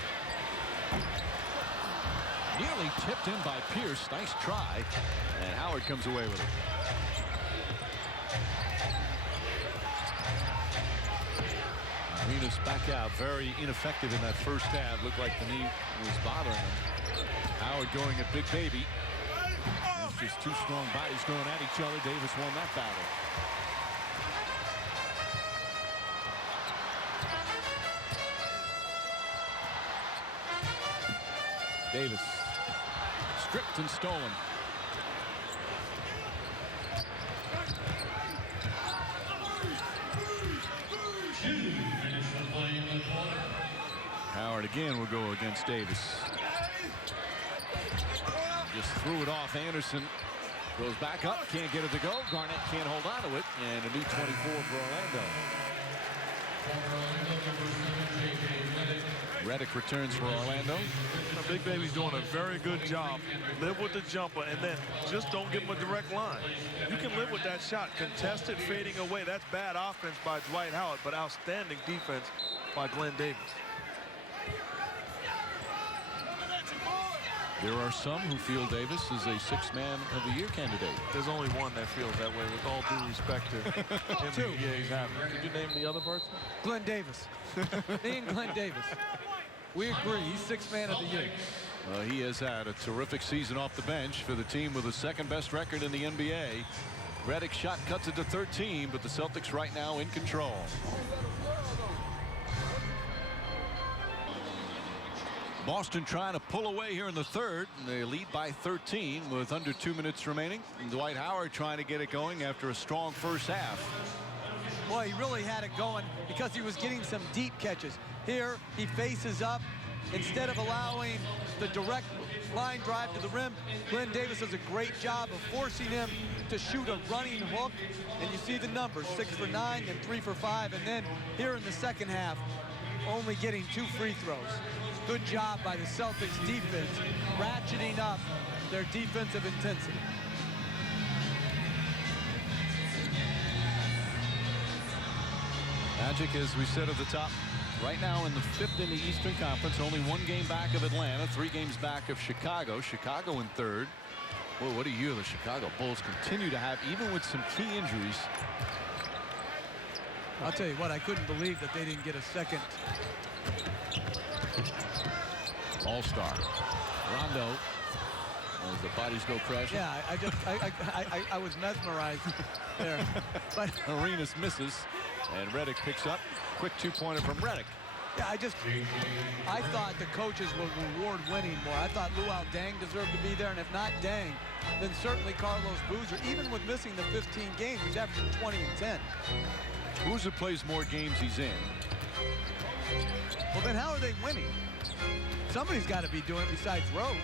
Nearly tipped in by Pierce. Nice try. And Howard comes away with it. Arenas back out, very ineffective in that first half. Looked like the knee was bothering him. Howard going at Big Baby. It's just 2 strong bodies going at each other. Davis won that battle. Davis stripped and stolen. Howard again will go against Davis. Just threw it off. Anderson goes back up, can't get it to go. Garnett can't hold on to it, and a new 24 for Orlando. Reddick returns for Orlando. Big Baby's doing a very good job. Live with the jumper and then just don't give him a direct line. You can live with that shot. Contested, fading away. That's bad offense by DwightHoward, but outstanding defense by Glenn Davis. There are some who feel Davis is a six-man of the year candidate. There's only one that feels that way, with all due respect to him. Two. Could you name the other person? Glenn Davis. Me and Glenn Davis. We agree. He's sixth man of the year. He has had a terrific season off the bench for the team with the second-best record in the NBA. Reddick's shot cuts it to 13, but the Celtics right now in control. Boston trying to pull away here in the third. They lead by 13 with under 2 minutes remaining. And DwightHoward trying to get it going after a strong first half. Boy, he really had it going because he was getting some deep catches. Here, he faces up. Instead of allowing the direct line drive to the rim, Glenn Davis does a great job of forcing him to shoot a running hook. And you see the numbers, 6 for 9 and 3 for 5. And then here in the second half, only getting 2 free throws. Good job by the Celtics defense, ratcheting up their defensive intensity. Magic, as we said at the top, right now in the 5th in the Eastern Conference, only 1 game back of Atlanta, 3 games back of Chicago. Chicago in third. Well, what a year the Chicago Bulls continue to have, even with some key injuries. I'll tell you what, I couldn't believe that they didn't get a second All-star. Rondo, as the bodies go crashing. Yeah, I was mesmerized there. But Arenas misses, and Reddick picks up. Quick two-pointer from Reddick. yeah, I thought the coaches would reward winning more. I thought Luol Deng deserved to be there, and if not Deng, then certainly Carlos Boozer. Even with missing the 15 games, he's averaging 20 and 10. Boozer plays more games he's in. Well, then how are they winning? Somebody's got to be doing it besides Rose.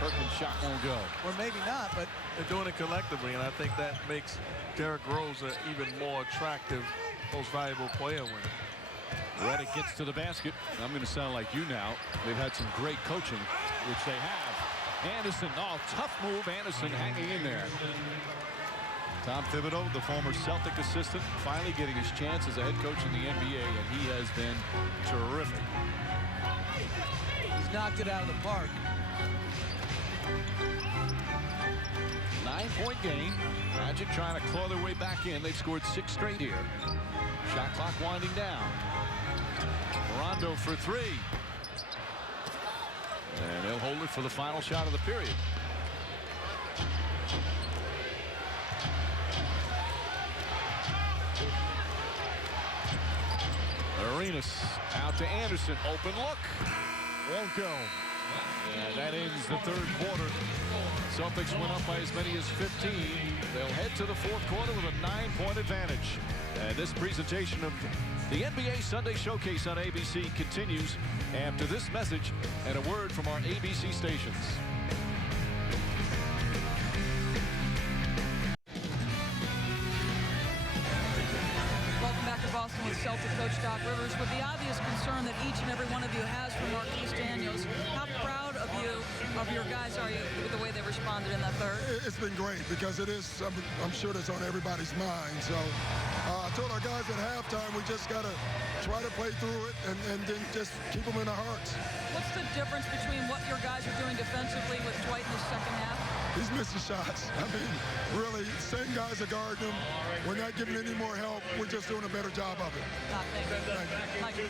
Perkins' shot won't go. Or maybe not, but They're doing it collectively, and I think that makes Derrick Rose an even more attractive, most valuable player winner. Reddick gets to the basket. I'm going to sound like you now. They've had some great coaching, which they have. Anderson, tough move. Anderson hanging in there. Tom Thibodeau, the former Celtic assistant, finally getting his chance as a head coach in the NBA, and he has been terrific. he's knocked it out of the park. 9-point game. Magic trying to claw their way back in. They've scored 6 straight here. Shot clock winding down. Rondo for 3. And they'll hold it for the final shot of the period. Arenas out to Anderson. Open look. Won't go. And that ends the third quarter. Celtics went up by as many as 15. They'll head to the fourth quarter with a 9-point advantage. And this presentation of the NBA Sunday Showcase on ABC continues after this message and a word from our ABC stations. Welcome back to Boston with Celtic coach Doc Rivers. With the obvious concern that each and every one of you has for Marquise Daniels, how proud of your guys are you with the way they responded in that third? It's been great because it is something I'm sure that's on everybody's mind. So I told our guys at halftime we just got to try to play through it and then just keep them in our hearts. What's the difference between what your guys are doing defensively with Dwight in the second half? He's missing shots. I mean, really, same guys are guarding him. We're not giving any more help. We're just doing a better job of it. Thank you.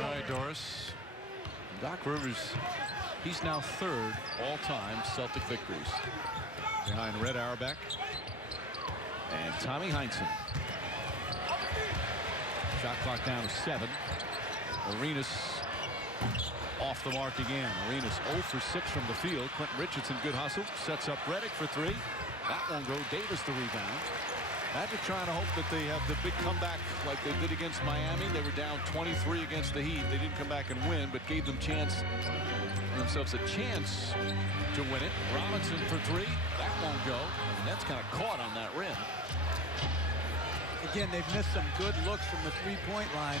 All right, Doris. Doc Rivers, he's now third all-time Celtic victories. Behind Red Auerbach and Tommy Heinsohn. Shot clock down to 7. Arenas off the mark again. Arenas 0 for 6 from the field. Quentin Richardson, good hustle. Sets up Reddick for 3. That won't go. Davis the rebound. Magic trying to hope that they have the big comeback like they did against Miami. They were down 23 against the Heat. They didn't come back and win, but gave themselves a chance to win it. Robinson for 3. That won't go. And that's kind of caught on that rim. Again, they've missed some good looks from the three-point line.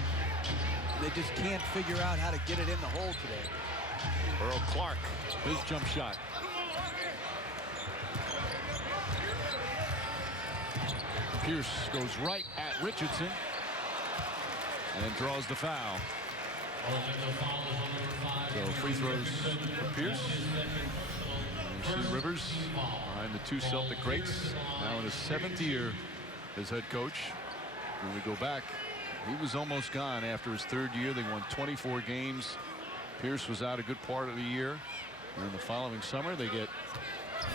They just can't figure out how to get it in the hole today. Earl Clark, his jump shot. Pierce goes right at Richardson and draws the foul. So free throws for Pierce. You see Rivers behind the two Celtic greats, now in his 7th year as head coach. When we go back, he was almost gone after his 3rd year. They won 24 games. Pierce was out a good part of the year. And the following summer, they get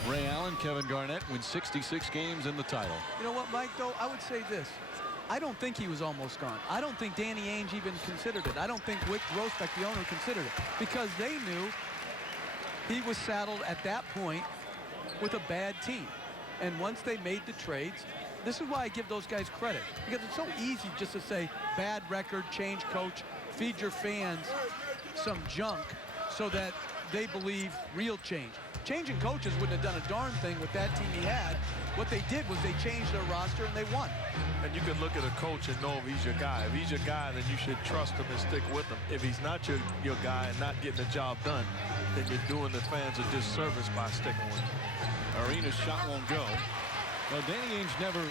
Ray Allen, Kevin Garnett, win 66 games in the title. You know what, Mike, though? I would say this. I don't think he was almost gone. I don't think Danny Ainge even considered it. I don't think Wick Grossbeck, the owner, considered it. Because they knew he was saddled at that point with a bad team. And once they made the trades, this is why I give those guys credit. Because it's so easy just to say, bad record, change coach, feed your fans some junk so that they believe real change. Changing coaches wouldn't have done a darn thing with that team he had. What they did was they changed their roster and they won. And you can look at a coach and know if he's your guy. If he's your guy, then you should trust him and stick with him. If he's not your guy and not getting the job done, then you're doing the fans a disservice by sticking with him. Arena's shot won't go. Well, Danny Ainge never,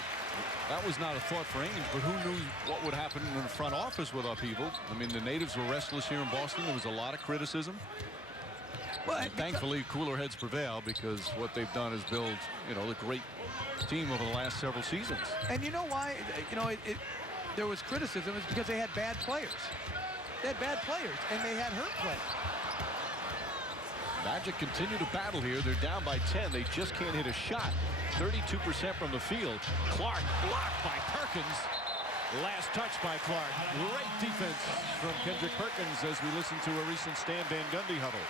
that was not a thought for Ainge, but who knew what would happen in the front office with upheaval? I mean, the natives were restless here in Boston. There was a lot of criticism. Well, thankfully, cooler heads prevail because what they've done is build, you know, the great team over the last several seasons. And you know why? You know, there was criticism. It's because they had bad players. They had bad players, and they had hurt players. Magic continue to battle here. They're down by 10. They just can't hit a shot. 32% from the field. Clark blocked by Perkins. Last touch by Clark. Great defense from KendrickPerkins as we listen to a recent Stan Van Gundy huddle.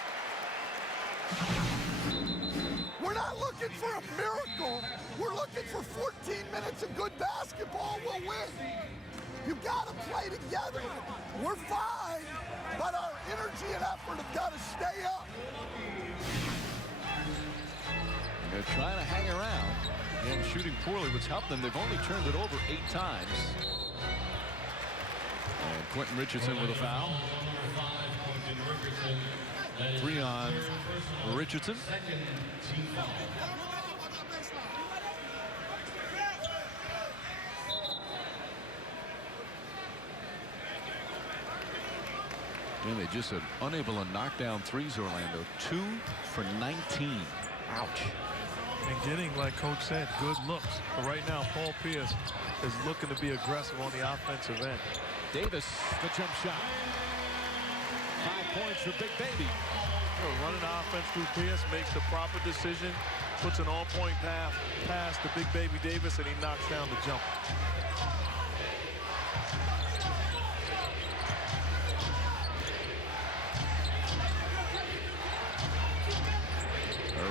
We're not looking for a miracle. We're looking for 14 minutes of good basketball. We'll win. You got to play together. We're fine, but our energy and effort have got to stay up. They're trying to hang around and shooting poorly, which helped them. They've only turned it over 8 times. And Quentin Richardson with a foul. 3 on Richardson. And they just said unable to knock down threes, Orlando. 2 for 19. Ouch. And getting, like Coach said, good looks. But right now, Paul Pierce is looking to be aggressive on the offensive end. Davis, the jump shot. 5 points for Big Baby. Running offense through Pierce, makes the proper decision, puts an on-point pass to Big Baby Davis, and he knocks down the jumper.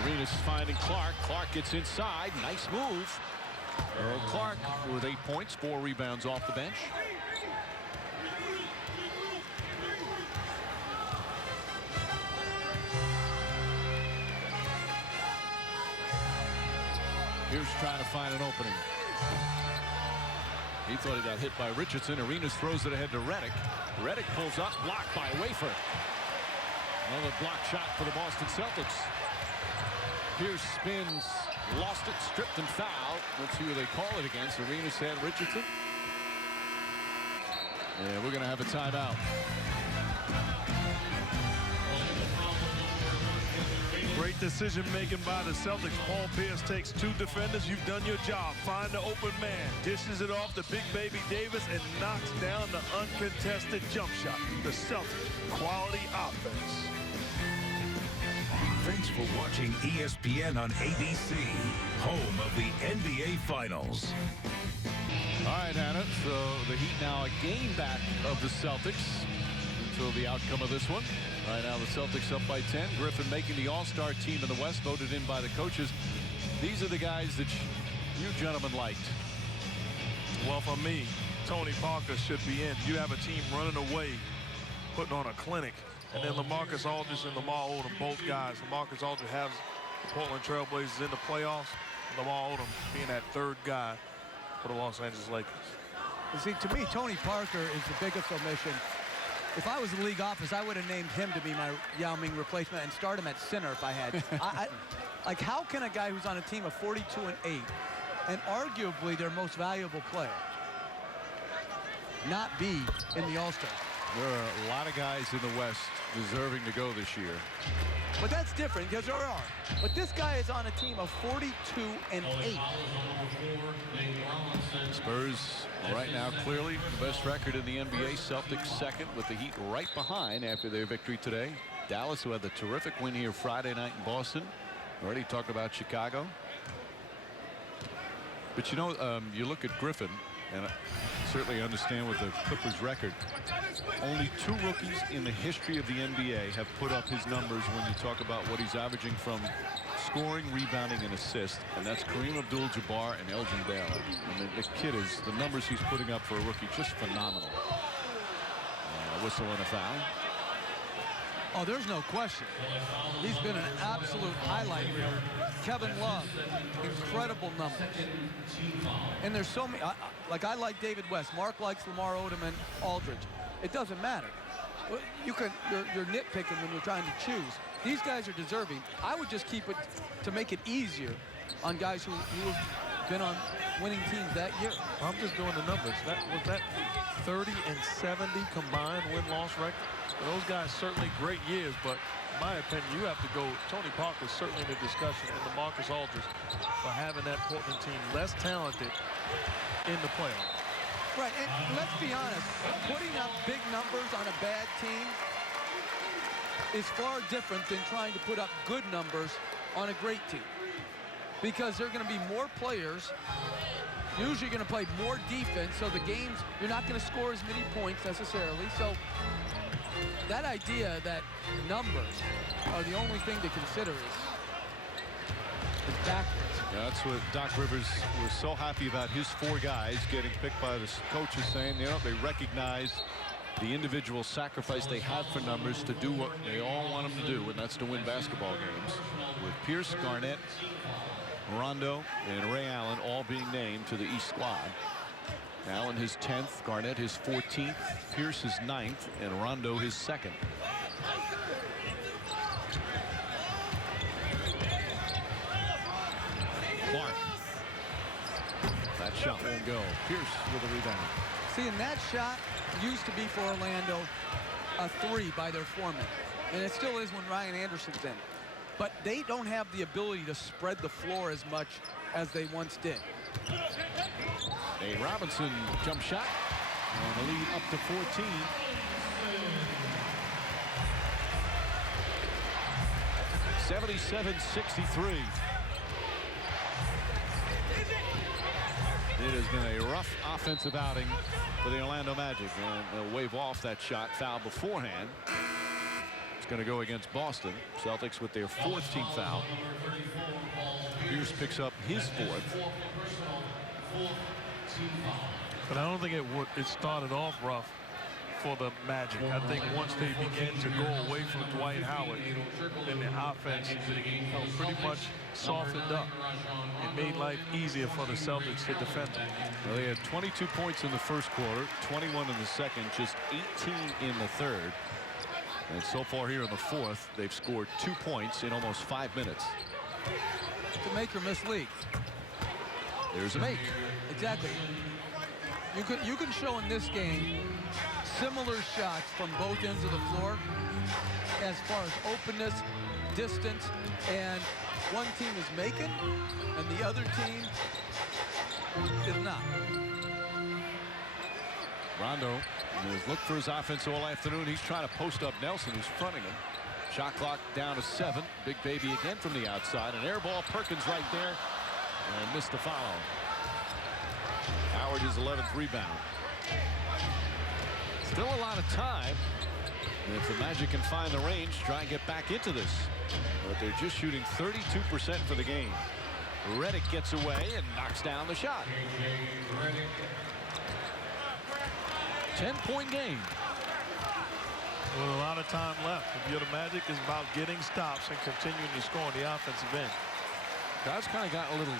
Arenas finding Clark. Clark gets inside. Nice move. Earl Clark with 8 points, 4 rebounds off the bench. Here's trying to find an opening. He thought he got hit by Richardson. Arenas throws it ahead to Redick. Redick pulls up, blocked by Wafer. Another block shot for the Boston Celtics. Pierce spins, lost it, stripped and fouled. Let's see who they call it against. Arenas and Richardson. Yeah, we're going to have a timeout. Great decision making by the Celtics. Paul Pierce takes 2 defenders. You've done your job. Find the open man. Dishes it off to Big Baby Davis and knocks down the uncontested jump shot. The Celtics, quality offense. Thanks for watching ESPN on ABC, home of the NBA Finals. All right, Hannah. So the Heat now a game back of the Celtics until the outcome of this one. Right now the Celtics up by 10. Griffin making the all-star team in the West, voted in by the coaches. These are the guys that you gentlemen liked. Well, for me, Tony Parker should be in. You have a team running away, putting on a clinic. And then LaMarcus Aldridge and Lamar Odom, both guys. LaMarcus Aldridge has the Portland Trailblazers in the playoffs. Lamar Odom being that 3rd guy for the Los Angeles Lakers. See, to me, Tony Parker is the biggest omission. If I was in the league office, I would have named him to be my Yao Ming replacement and start him at center if I had. Like, how can a guy who's on a team of 42-8 and arguably their most valuable player not be in the All-Stars? There are a lot of guys in the West deserving to go this year. But that's different because there are. But this guy is on a team of 42-8. Spurs right now clearly the best record in the NBA. Celtics second with the Heat right behind after their victory today. Dallas, who had the terrific win here Friday night in Boston. Already talked about Chicago. But you know, you look at Griffin, and I certainly understand with the Clippers record. Only 2 rookies in the history of the NBA have put up his numbers when you talk about what he's averaging from scoring, rebounding, and assist, and that's Kareem Abdul-Jabbar and Elgin Baylor. I mean, the kid is, the numbers he's putting up for a rookie, just phenomenal. Whistle and a foul. Oh, there's no question. He's been an absolute highlight reel. Kevin Love, incredible numbers. And there's so many, like I like David West. Mark likes Lamar Odom and Aldridge. It doesn't matter. You're nitpicking when you're trying to choose. These guys are deserving. I would just keep it to make it easier on guys who have been on winning teams that year. I'm just doing the numbers. Was that 30 and 70 combined win-loss record? Those guys certainly great years, but in my opinion, you have to go. Tony Parker's certainly in the discussion, and DeMarcus Aldridge for having that Portland team less talented in the playoffs. Right, and let's be honest, putting up big numbers on a bad team is far different than trying to put up good numbers on a great team. Because there are going to be more players, usually going to play more defense, so the games, you're not going to score as many points necessarily. So that idea that numbers are the only thing to consider is backwards. Yeah, that's what Doc Rivers was so happy about, his 4 guys getting picked by the coaches, saying, you know, they recognize the individual sacrifice they have for numbers to do what they all want them to do, and that's to win basketball games. With Pierce, Garnett, Rondo, and Ray Allen all being named to the East squad. Allen his 10th, Garnett his 14th, Pierce his 9th, and Rondo his 2nd. Clark. That shot won't go. Pierce with a rebound. See, and that shot used to be for Orlando a 3 by their foreman. And it still is when Ryan Anderson's in. But they don't have the ability to spread the floor as much as they once did. A Robinson jump shot. And the lead up to 14. (77-63). It has been a rough offensive outing for the Orlando Magic, and they'll wave off that shot foul beforehand. It's going to go against Boston. Celtics with their 4th team foul. Pierce picks up his 4th. But I don't think it started off rough for the Magic. I think once they began to go away from DwightHoward, then the offense pretty much softened up. It made life easier for the Celtics to defend them. Well, they had 22 points in the first quarter, 21 in the second, just 18 in the third. And so far here in the 4th, they've scored 2 points in almost 5 minutes. It's a make or miss league. There's a make. Exactly. You can show in this game similar shots from both ends of the floor as far as openness, distance, and one team is making and the other team is not. Rondo has looked for his offense all afternoon. He's trying to post up Nelson, who's fronting him. Shot clock down to 7. Big baby again from the outside. An air ball. Perkins right there. And missed the foul. Howard his 11th rebound. Still a lot of time. And if the Magic can find the range, try and get back into this. But they're just shooting 32% for the game. Redick gets away and knocks down the shot. 10-point game. With a lot of time left. If you're the Magic, it's about getting stops and continuing to score on the offensive end. Guys kind of got a little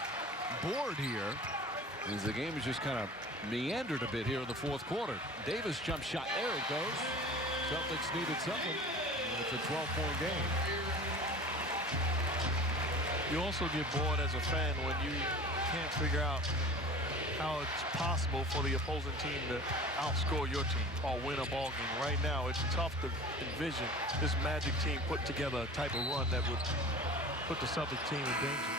bored here As the game has just kind of meandered a bit here in the fourth quarter. Davis jump shot. There it goes. Celtics needed something. It's a 12-point game. You also get bored as a fan when you can't figure out how it's possible for the opposing team to outscore your team or win a ball game. Right now, it's tough to envision this Magic team put together a type of run that would put the Celtics team in danger.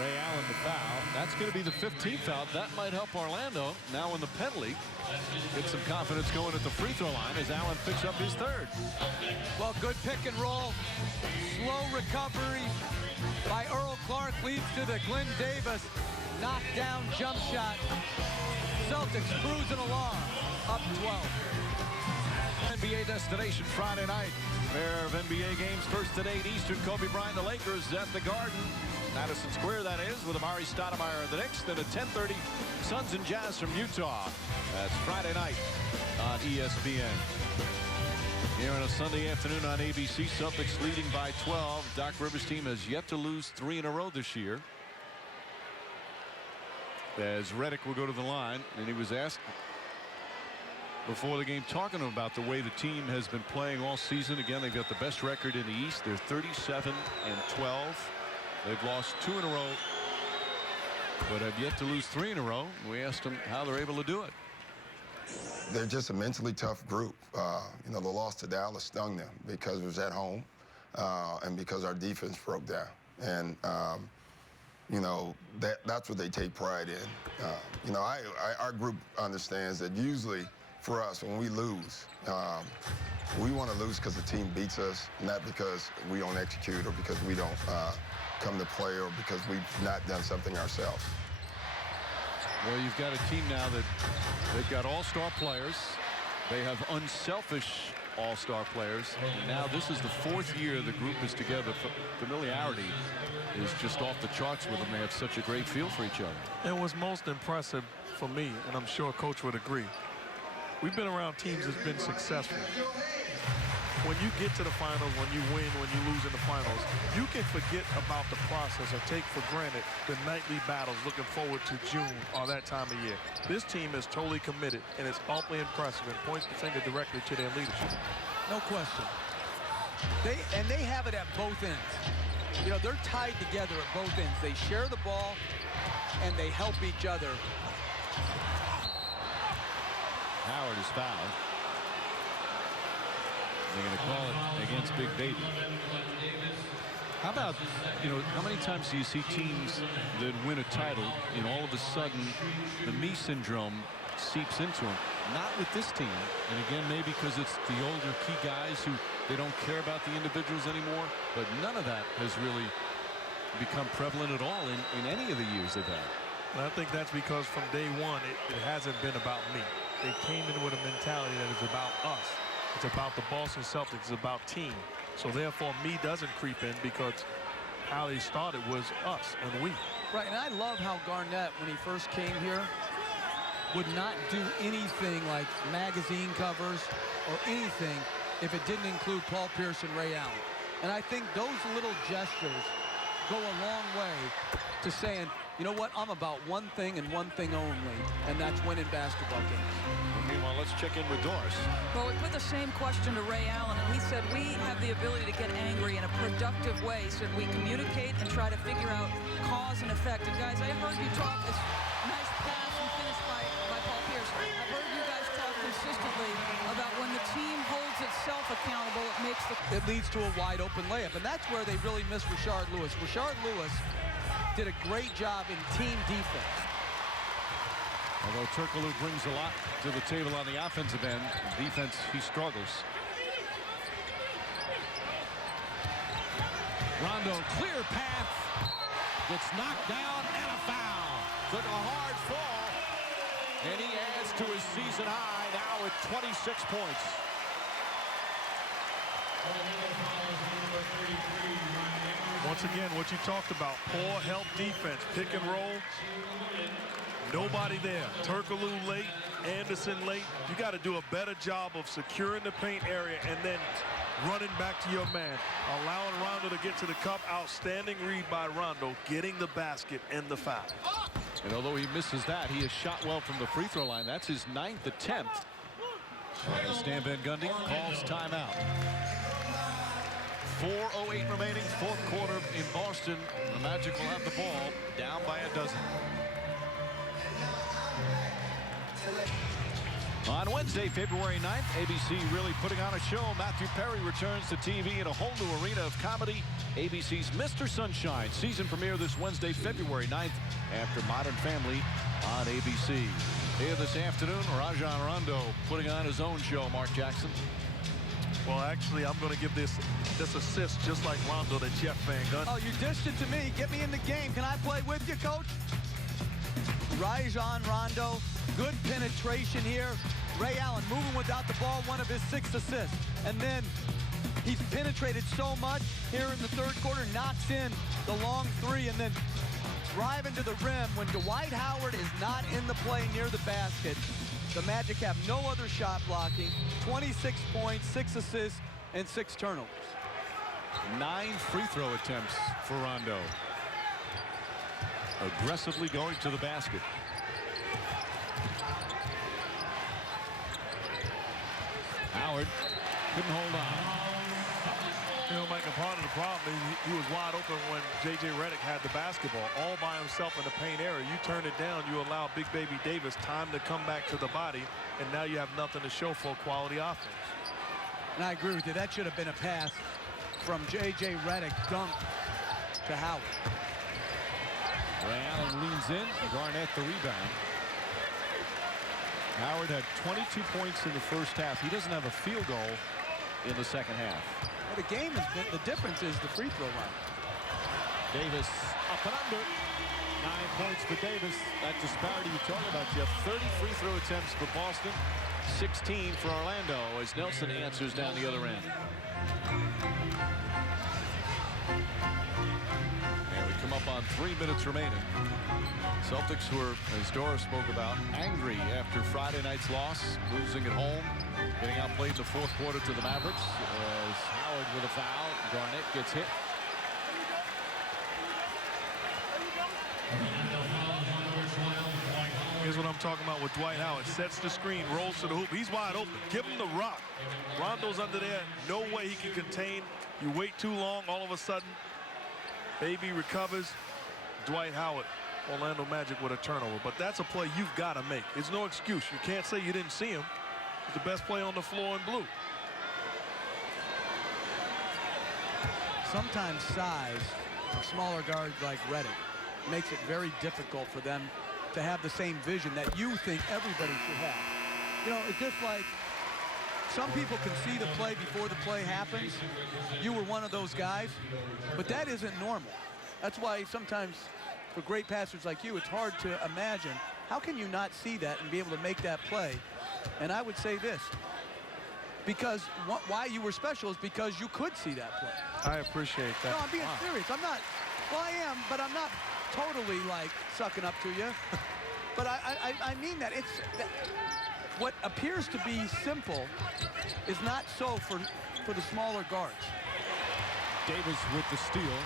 Ray Allen the foul. That's going to be the 15th foul. That might help Orlando now in the penalty. Get some confidence going at the free throw line as Allen picks up his third. Well, good pick and roll. Slow recovery by Earl Clark leads to the Glenn Davis knockdown jump shot. Celtics cruising along, up 12. NBA destination Friday night. Pair of NBA games first at 8 Eastern. Kobe Bryant, the Lakers at the Garden. Madison Square, that is, with Amari Stoudemire of the Knicks. Then at 10:30, Suns and Jazz from Utah. That's Friday night on ESPN. Here on a Sunday afternoon on ABC, Celtics leading by 12. Doc Rivers' team has yet to lose 3 in a row this year. As Redick will go to the line, and he was asked before the game, talking about the way the team has been playing all season. Again, they've got the best record in the East. They're 37-12. They've lost 2 in a row, but have yet to lose 3 in a row. We asked them how they're able to do it. They're just a mentally tough group. You know, the loss to Dallas stung them because it was at home and because our defense broke down. And, you know, that's what they take pride in. You know, our group understands that usually for us, when we lose, we want to lose because the team beats us, not because we don't execute or because we don't come to play or because we've not done something ourselves. Well, you've got a team now that they've got all-star players. They have unselfish all-star players. And now this is the 4th year the group is together. Familiarity is just off the charts with them. They have such a great feel for each other. And what's most impressive for me, and I'm sure Coach would agree, we've been around teams that's been successful. When you get to the finals, when you win, when you lose in the finals, you can forget about the process or take for granted the nightly battles looking forward to June or that time of year. This team is totally committed, and it's awfully impressive and points the finger directly to their leadership. No question. They have it at both ends. You know, they're tied together at both ends. They share the ball, and they help each other. Howard is fouled. They're going to call it against Big Baby. How about, you know, how many times do you see teams that win a title and all of a sudden the me syndrome seeps into them? Not with this team. And again, maybe because it's the older key guys who they don't care about the individuals anymore. But none of that has really become prevalent at all in any of the years they've had. And I think that's because from day one, it hasn't been about me. They came in with a mentality that is about us. It's about the Boston Celtics. It's about team. So therefore, me doesn't creep in because how they started was us and we. Right, and I love how Garnett, when he first came here, would not do anything like magazine covers or anything if it didn't include Paul Pierce and Ray Allen. And I think those little gestures go a long way to saying, you know what, I'm about one thing and one thing only, and that's winning basketball games. Meanwhile, let's check in with Doris. Well, we put the same question to Ray Allen, and he said we have the ability to get angry in a productive way. So we communicate and try to figure out cause and effect. And guys, I heard you talk, this nice pass and finish by Paul Pierce. I've heard you guys talk consistently about when the team holds itself accountable, it leads to a wide open layup, and that's where they really miss Rashard Lewis. Rashard Lewis did a great job in team defense. Although Turkoglu brings a lot to the table on the offensive end, defense, he struggles. Rondo, clear path, gets knocked down and a foul. Took a hard fall, and he adds to his season high now at 26 points. Once again, what you talked about, poor help defense, pick and roll. Nobody there. Turkoglu late, Anderson late. You got to do a better job of securing the paint area and then running back to your man. Allowing Rondo to get to the cup. Outstanding read by Rondo, getting the basket and the foul. And although he misses that, he has shot well from the free throw line. That's his 9th attempt. Stan Van Gundy calls timeout. 4:08 remaining, 4th quarter in Boston. The Magic will have the ball down by a dozen. On Wednesday, February 9th, ABC really putting on a show. Matthew Perry returns to TV in a whole new arena of comedy. ABC's Mr. Sunshine season premiere this Wednesday, February 9th, after Modern Family on ABC. Here this afternoon, Rajon Rondo putting on his own show. Mark Jackson. Well, actually, I'm going to give this assist just like Rondo to Jeff Van Gundy. Oh, you dished it to me. Get me in the game. Can I play with you, Coach? Rajon Rondo, good penetration here. Ray Allen moving without the ball, one of his 6 assists. And then he's penetrated so much here in the 3rd quarter, knocks in the long 3, and then driving to the rim when DwightHoward is not in the play near the basket. The Magic have no other shot blocking. 26 points, 6 assists, and 6 turnovers. 9 free throw attempts for Rondo. Aggressively going to the basket. Howard couldn't hold on. You know, Mike, part of the problem is he was wide open when J.J. Redick had the basketball all by himself in the paint area. You turn it down, you allow Big Baby Davis time to come back to the body, and now you have nothing to show for quality offense. And I agree with you. That should have been a pass from J.J. Redick, dunk to Howard. Ray Allen leans in, and Garnett the rebound. Howard had 22 points in the first half. He doesn't have a field goal in the second half. The game is the difference is the free throw line. Davis up and under. 9 points for Davis. That disparity you're talking about, Jeff. 30 free throw attempts for Boston, 16 for Orlando as Nelson answers down the other end. And we come up on 3 minutes remaining. Celtics were, as Dora spoke about, angry after Friday night's loss, losing at home, getting outplayed in the 4th quarter to the Mavericks. As Howard with a foul, Garnett gets hit. Here's what I'm talking about with Dwight Howard. Sets the screen, rolls to the hoop. He's wide open. Give him the rock. Rondo's under there. No way he can contain. You wait too long, all of a sudden, Baby recovers. Dwight Howard, Orlando Magic with a turnover. But that's a play you've got to make. It's no excuse. You can't say you didn't see him. He's the best player on the floor in blue. Sometimes size of smaller guards like Redick makes it very difficult for them to have the same vision that you think everybody should have. You know, it's just like some people can see the play before the play happens. You were one of those guys, but that isn't normal. That's why sometimes for great passers like you, it's hard to imagine how can you not see that and be able to make that play. And I would say this, because why you were special is because you could see that play. I appreciate that. No, I'm being serious. I'm not, well, I am, but I'm not totally like sucking up to you. But I mean that. It's what appears to be simple is not so for the smaller guards. Davis with the steal.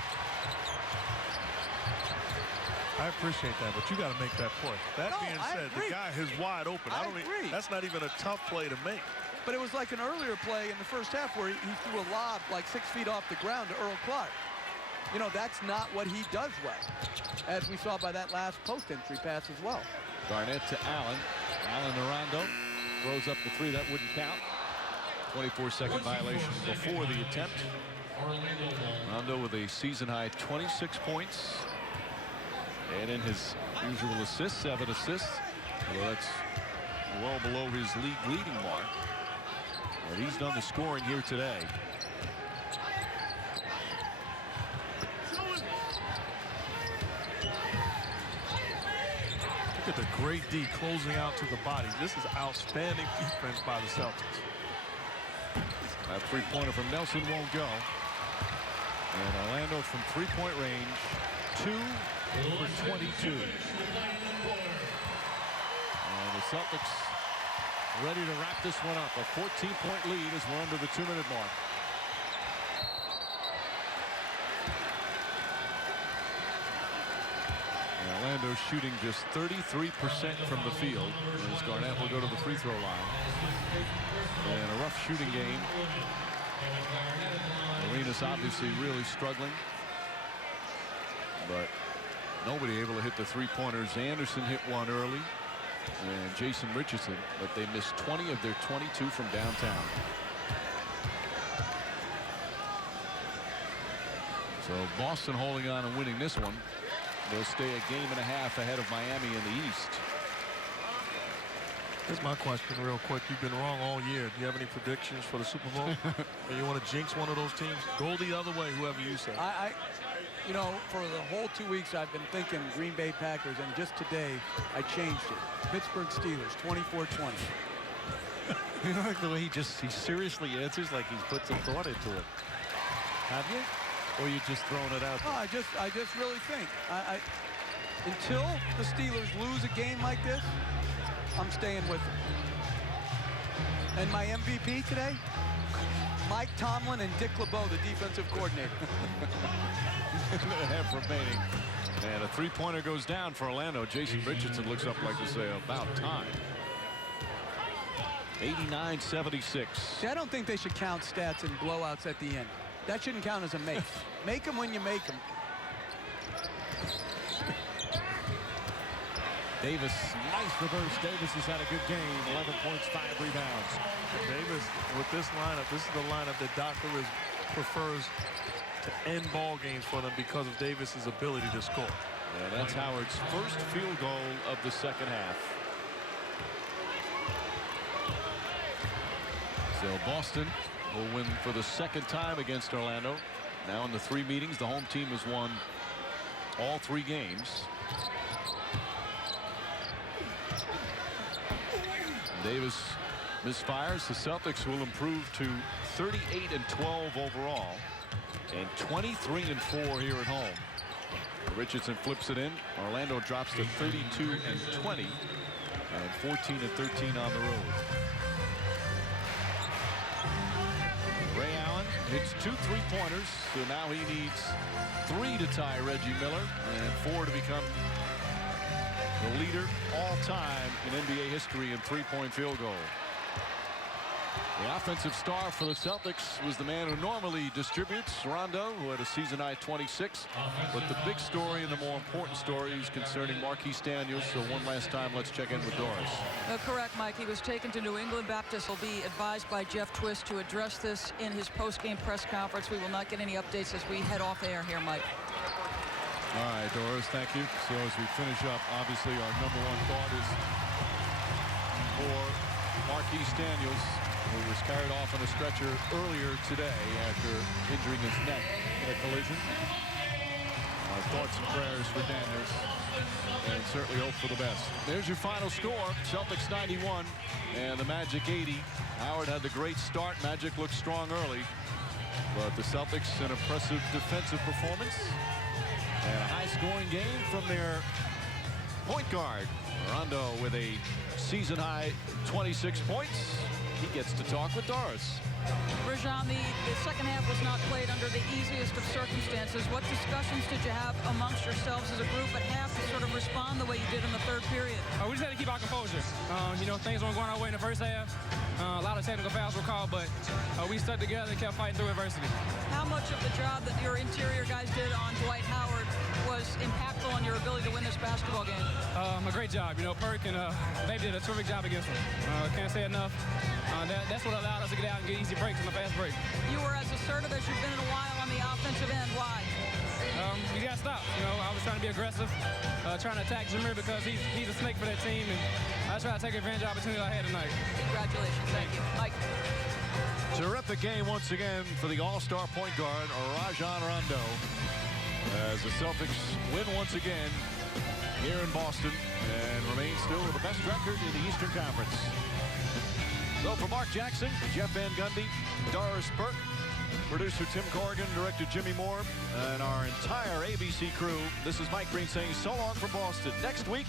I appreciate that, but you got to make that play. That being said, the guy is wide open. I agree. That's not even a tough play to make. But it was like an earlier play in the first half where he threw a lob like 6 feet off the ground to Earl Clark. You know, that's not what he does well, as we saw by that last post-entry pass as well. Garnett to Allen. Allen to Rondo. Throws up the 3. That wouldn't count. 24-second violation before the attempt. Rondo with a season-high 26 points. And in his usual assists, 7 assists. Well, that's well below his league leading mark. But he's done the scoring here today. Look at the great D closing out to the body. This is outstanding defense by the Celtics. That 3-pointer from Nelson won't go. And Orlando from 3-point range, 2 for 22. And the Celtics ready to wrap this one up. A 14-point lead as we're under the 2-minute mark. And Orlando shooting just 33% from the field as Garnett will go to the free throw line. And a rough shooting game. Arenas obviously really struggling, but nobody able to hit the three-pointers. Anderson hit one early, and Jason Richardson, but they missed 20 of their 22 from downtown. So Boston holding on and winning this one. They'll stay a game and a half ahead of Miami in the East. Here's my question real quick. You've been wrong all year. Do you have any predictions for the Super Bowl? Or you want to jinx one of those teams? Go the other way, whoever you say. You know, for the whole 2 weeks, I've been thinking Green Bay Packers, and just today, I changed it. Pittsburgh Steelers, 24-20. You like the way he seriously answers, like he's put some thought into it. Have you? Or you just throwing it out there? No, I just really think. Until the Steelers lose a game like this, I'm staying with them. And my MVP today, Mike Tomlin and Dick LeBeau, the defensive coordinator. Half remaining. And a three-pointer goes down for Orlando. Jason Richardson looks up like to say about time. 89-76. See, I don't think they should count stats and blowouts at the end. That shouldn't count as a make. Make them when you make them. Davis, nice reverse. Davis has had a good game. 11 points, 5 rebounds. Davis, with this lineup, this is the lineup that Doc Rivers prefers to end ball games for them because of Davis's ability to score. Yeah, that's Howard's first field goal of the second half. So Boston will win for the second time against Orlando. Now in the 3 meetings, the home team has won all 3 games. Davis misfires. The Celtics will improve to 38-12 overall and 23-4 here at home. Richardson flips it in. Orlando drops to 32-20 and 14-13 on the road. Ray Allen hits 2 3-pointers, so now he needs 3 to tie Reggie Miller and 4 to become the leader all time in NBA history in 3-point field goal. The offensive star for the Celtics was the man who normally distributes, Rondo, who had a season-high 26. But the big story and the more important story is concerning Marquis Daniels. So one last time, let's check in with Doris. Correct, Mike. He was taken to New England Baptist. Will be advised by Jeff Twist to address this in his post-game press conference. We will not get any updates as we head off air here, Mike. All right, Doris, thank you. So as we finish up, obviously our number one thought is for Marquis Daniels, who was carried off on a stretcher earlier today after injuring his neck in a collision. Our thoughts and prayers for Daniels, and certainly hope for the best. There's your final score. Celtics 91 and the Magic 80. Howard had the great start. Magic looked strong early, but the Celtics an impressive defensive performance. And a high-scoring game from their point guard. Rondo with a season-high 26 points. He gets to talk with Doris. Rajon, the second half was not played under the easiest of circumstances. What discussions did you have amongst yourselves as a group at half to sort of respond the way you did in the third period? We just had to keep our composure. You know, things weren't going our way in the first half. A lot of technical fouls were called, but we stuck together and kept fighting through adversity. How much of the job that your interior guys did on DwightHoward was impactful on your ability to win this basketball game? A great job. You know, Perk and they did a terrific job against them. Can't say enough. That's what allowed us to get out and get easy breaks in the fast break. You were as assertive as you've been in a while on the offensive end. Why? You got to stop. You know, I was trying to be aggressive, trying to attack Jameer because he's a snake for that team, and I tried to take advantage of the opportunity I had tonight. Congratulations. Thank you. Mike. Terrific game once again for the all-star point guard, Rajon Rondo, as the Celtics win once again here in Boston and remain still with the best record in the Eastern Conference. So for Mark Jackson, Jeff Van Gundy, Doris Burke, producer Tim Corrigan, director Jimmy Moore, and our entire ABC crew, this is Mike Green saying so long from Boston. Next week,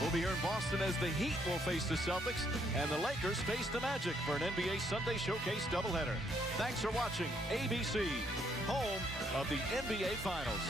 we'll be here in Boston as the Heat will face the Celtics and the Lakers face the Magic for an NBA Sunday Showcase doubleheader. Thanks for watching ABC, home of the NBA Finals.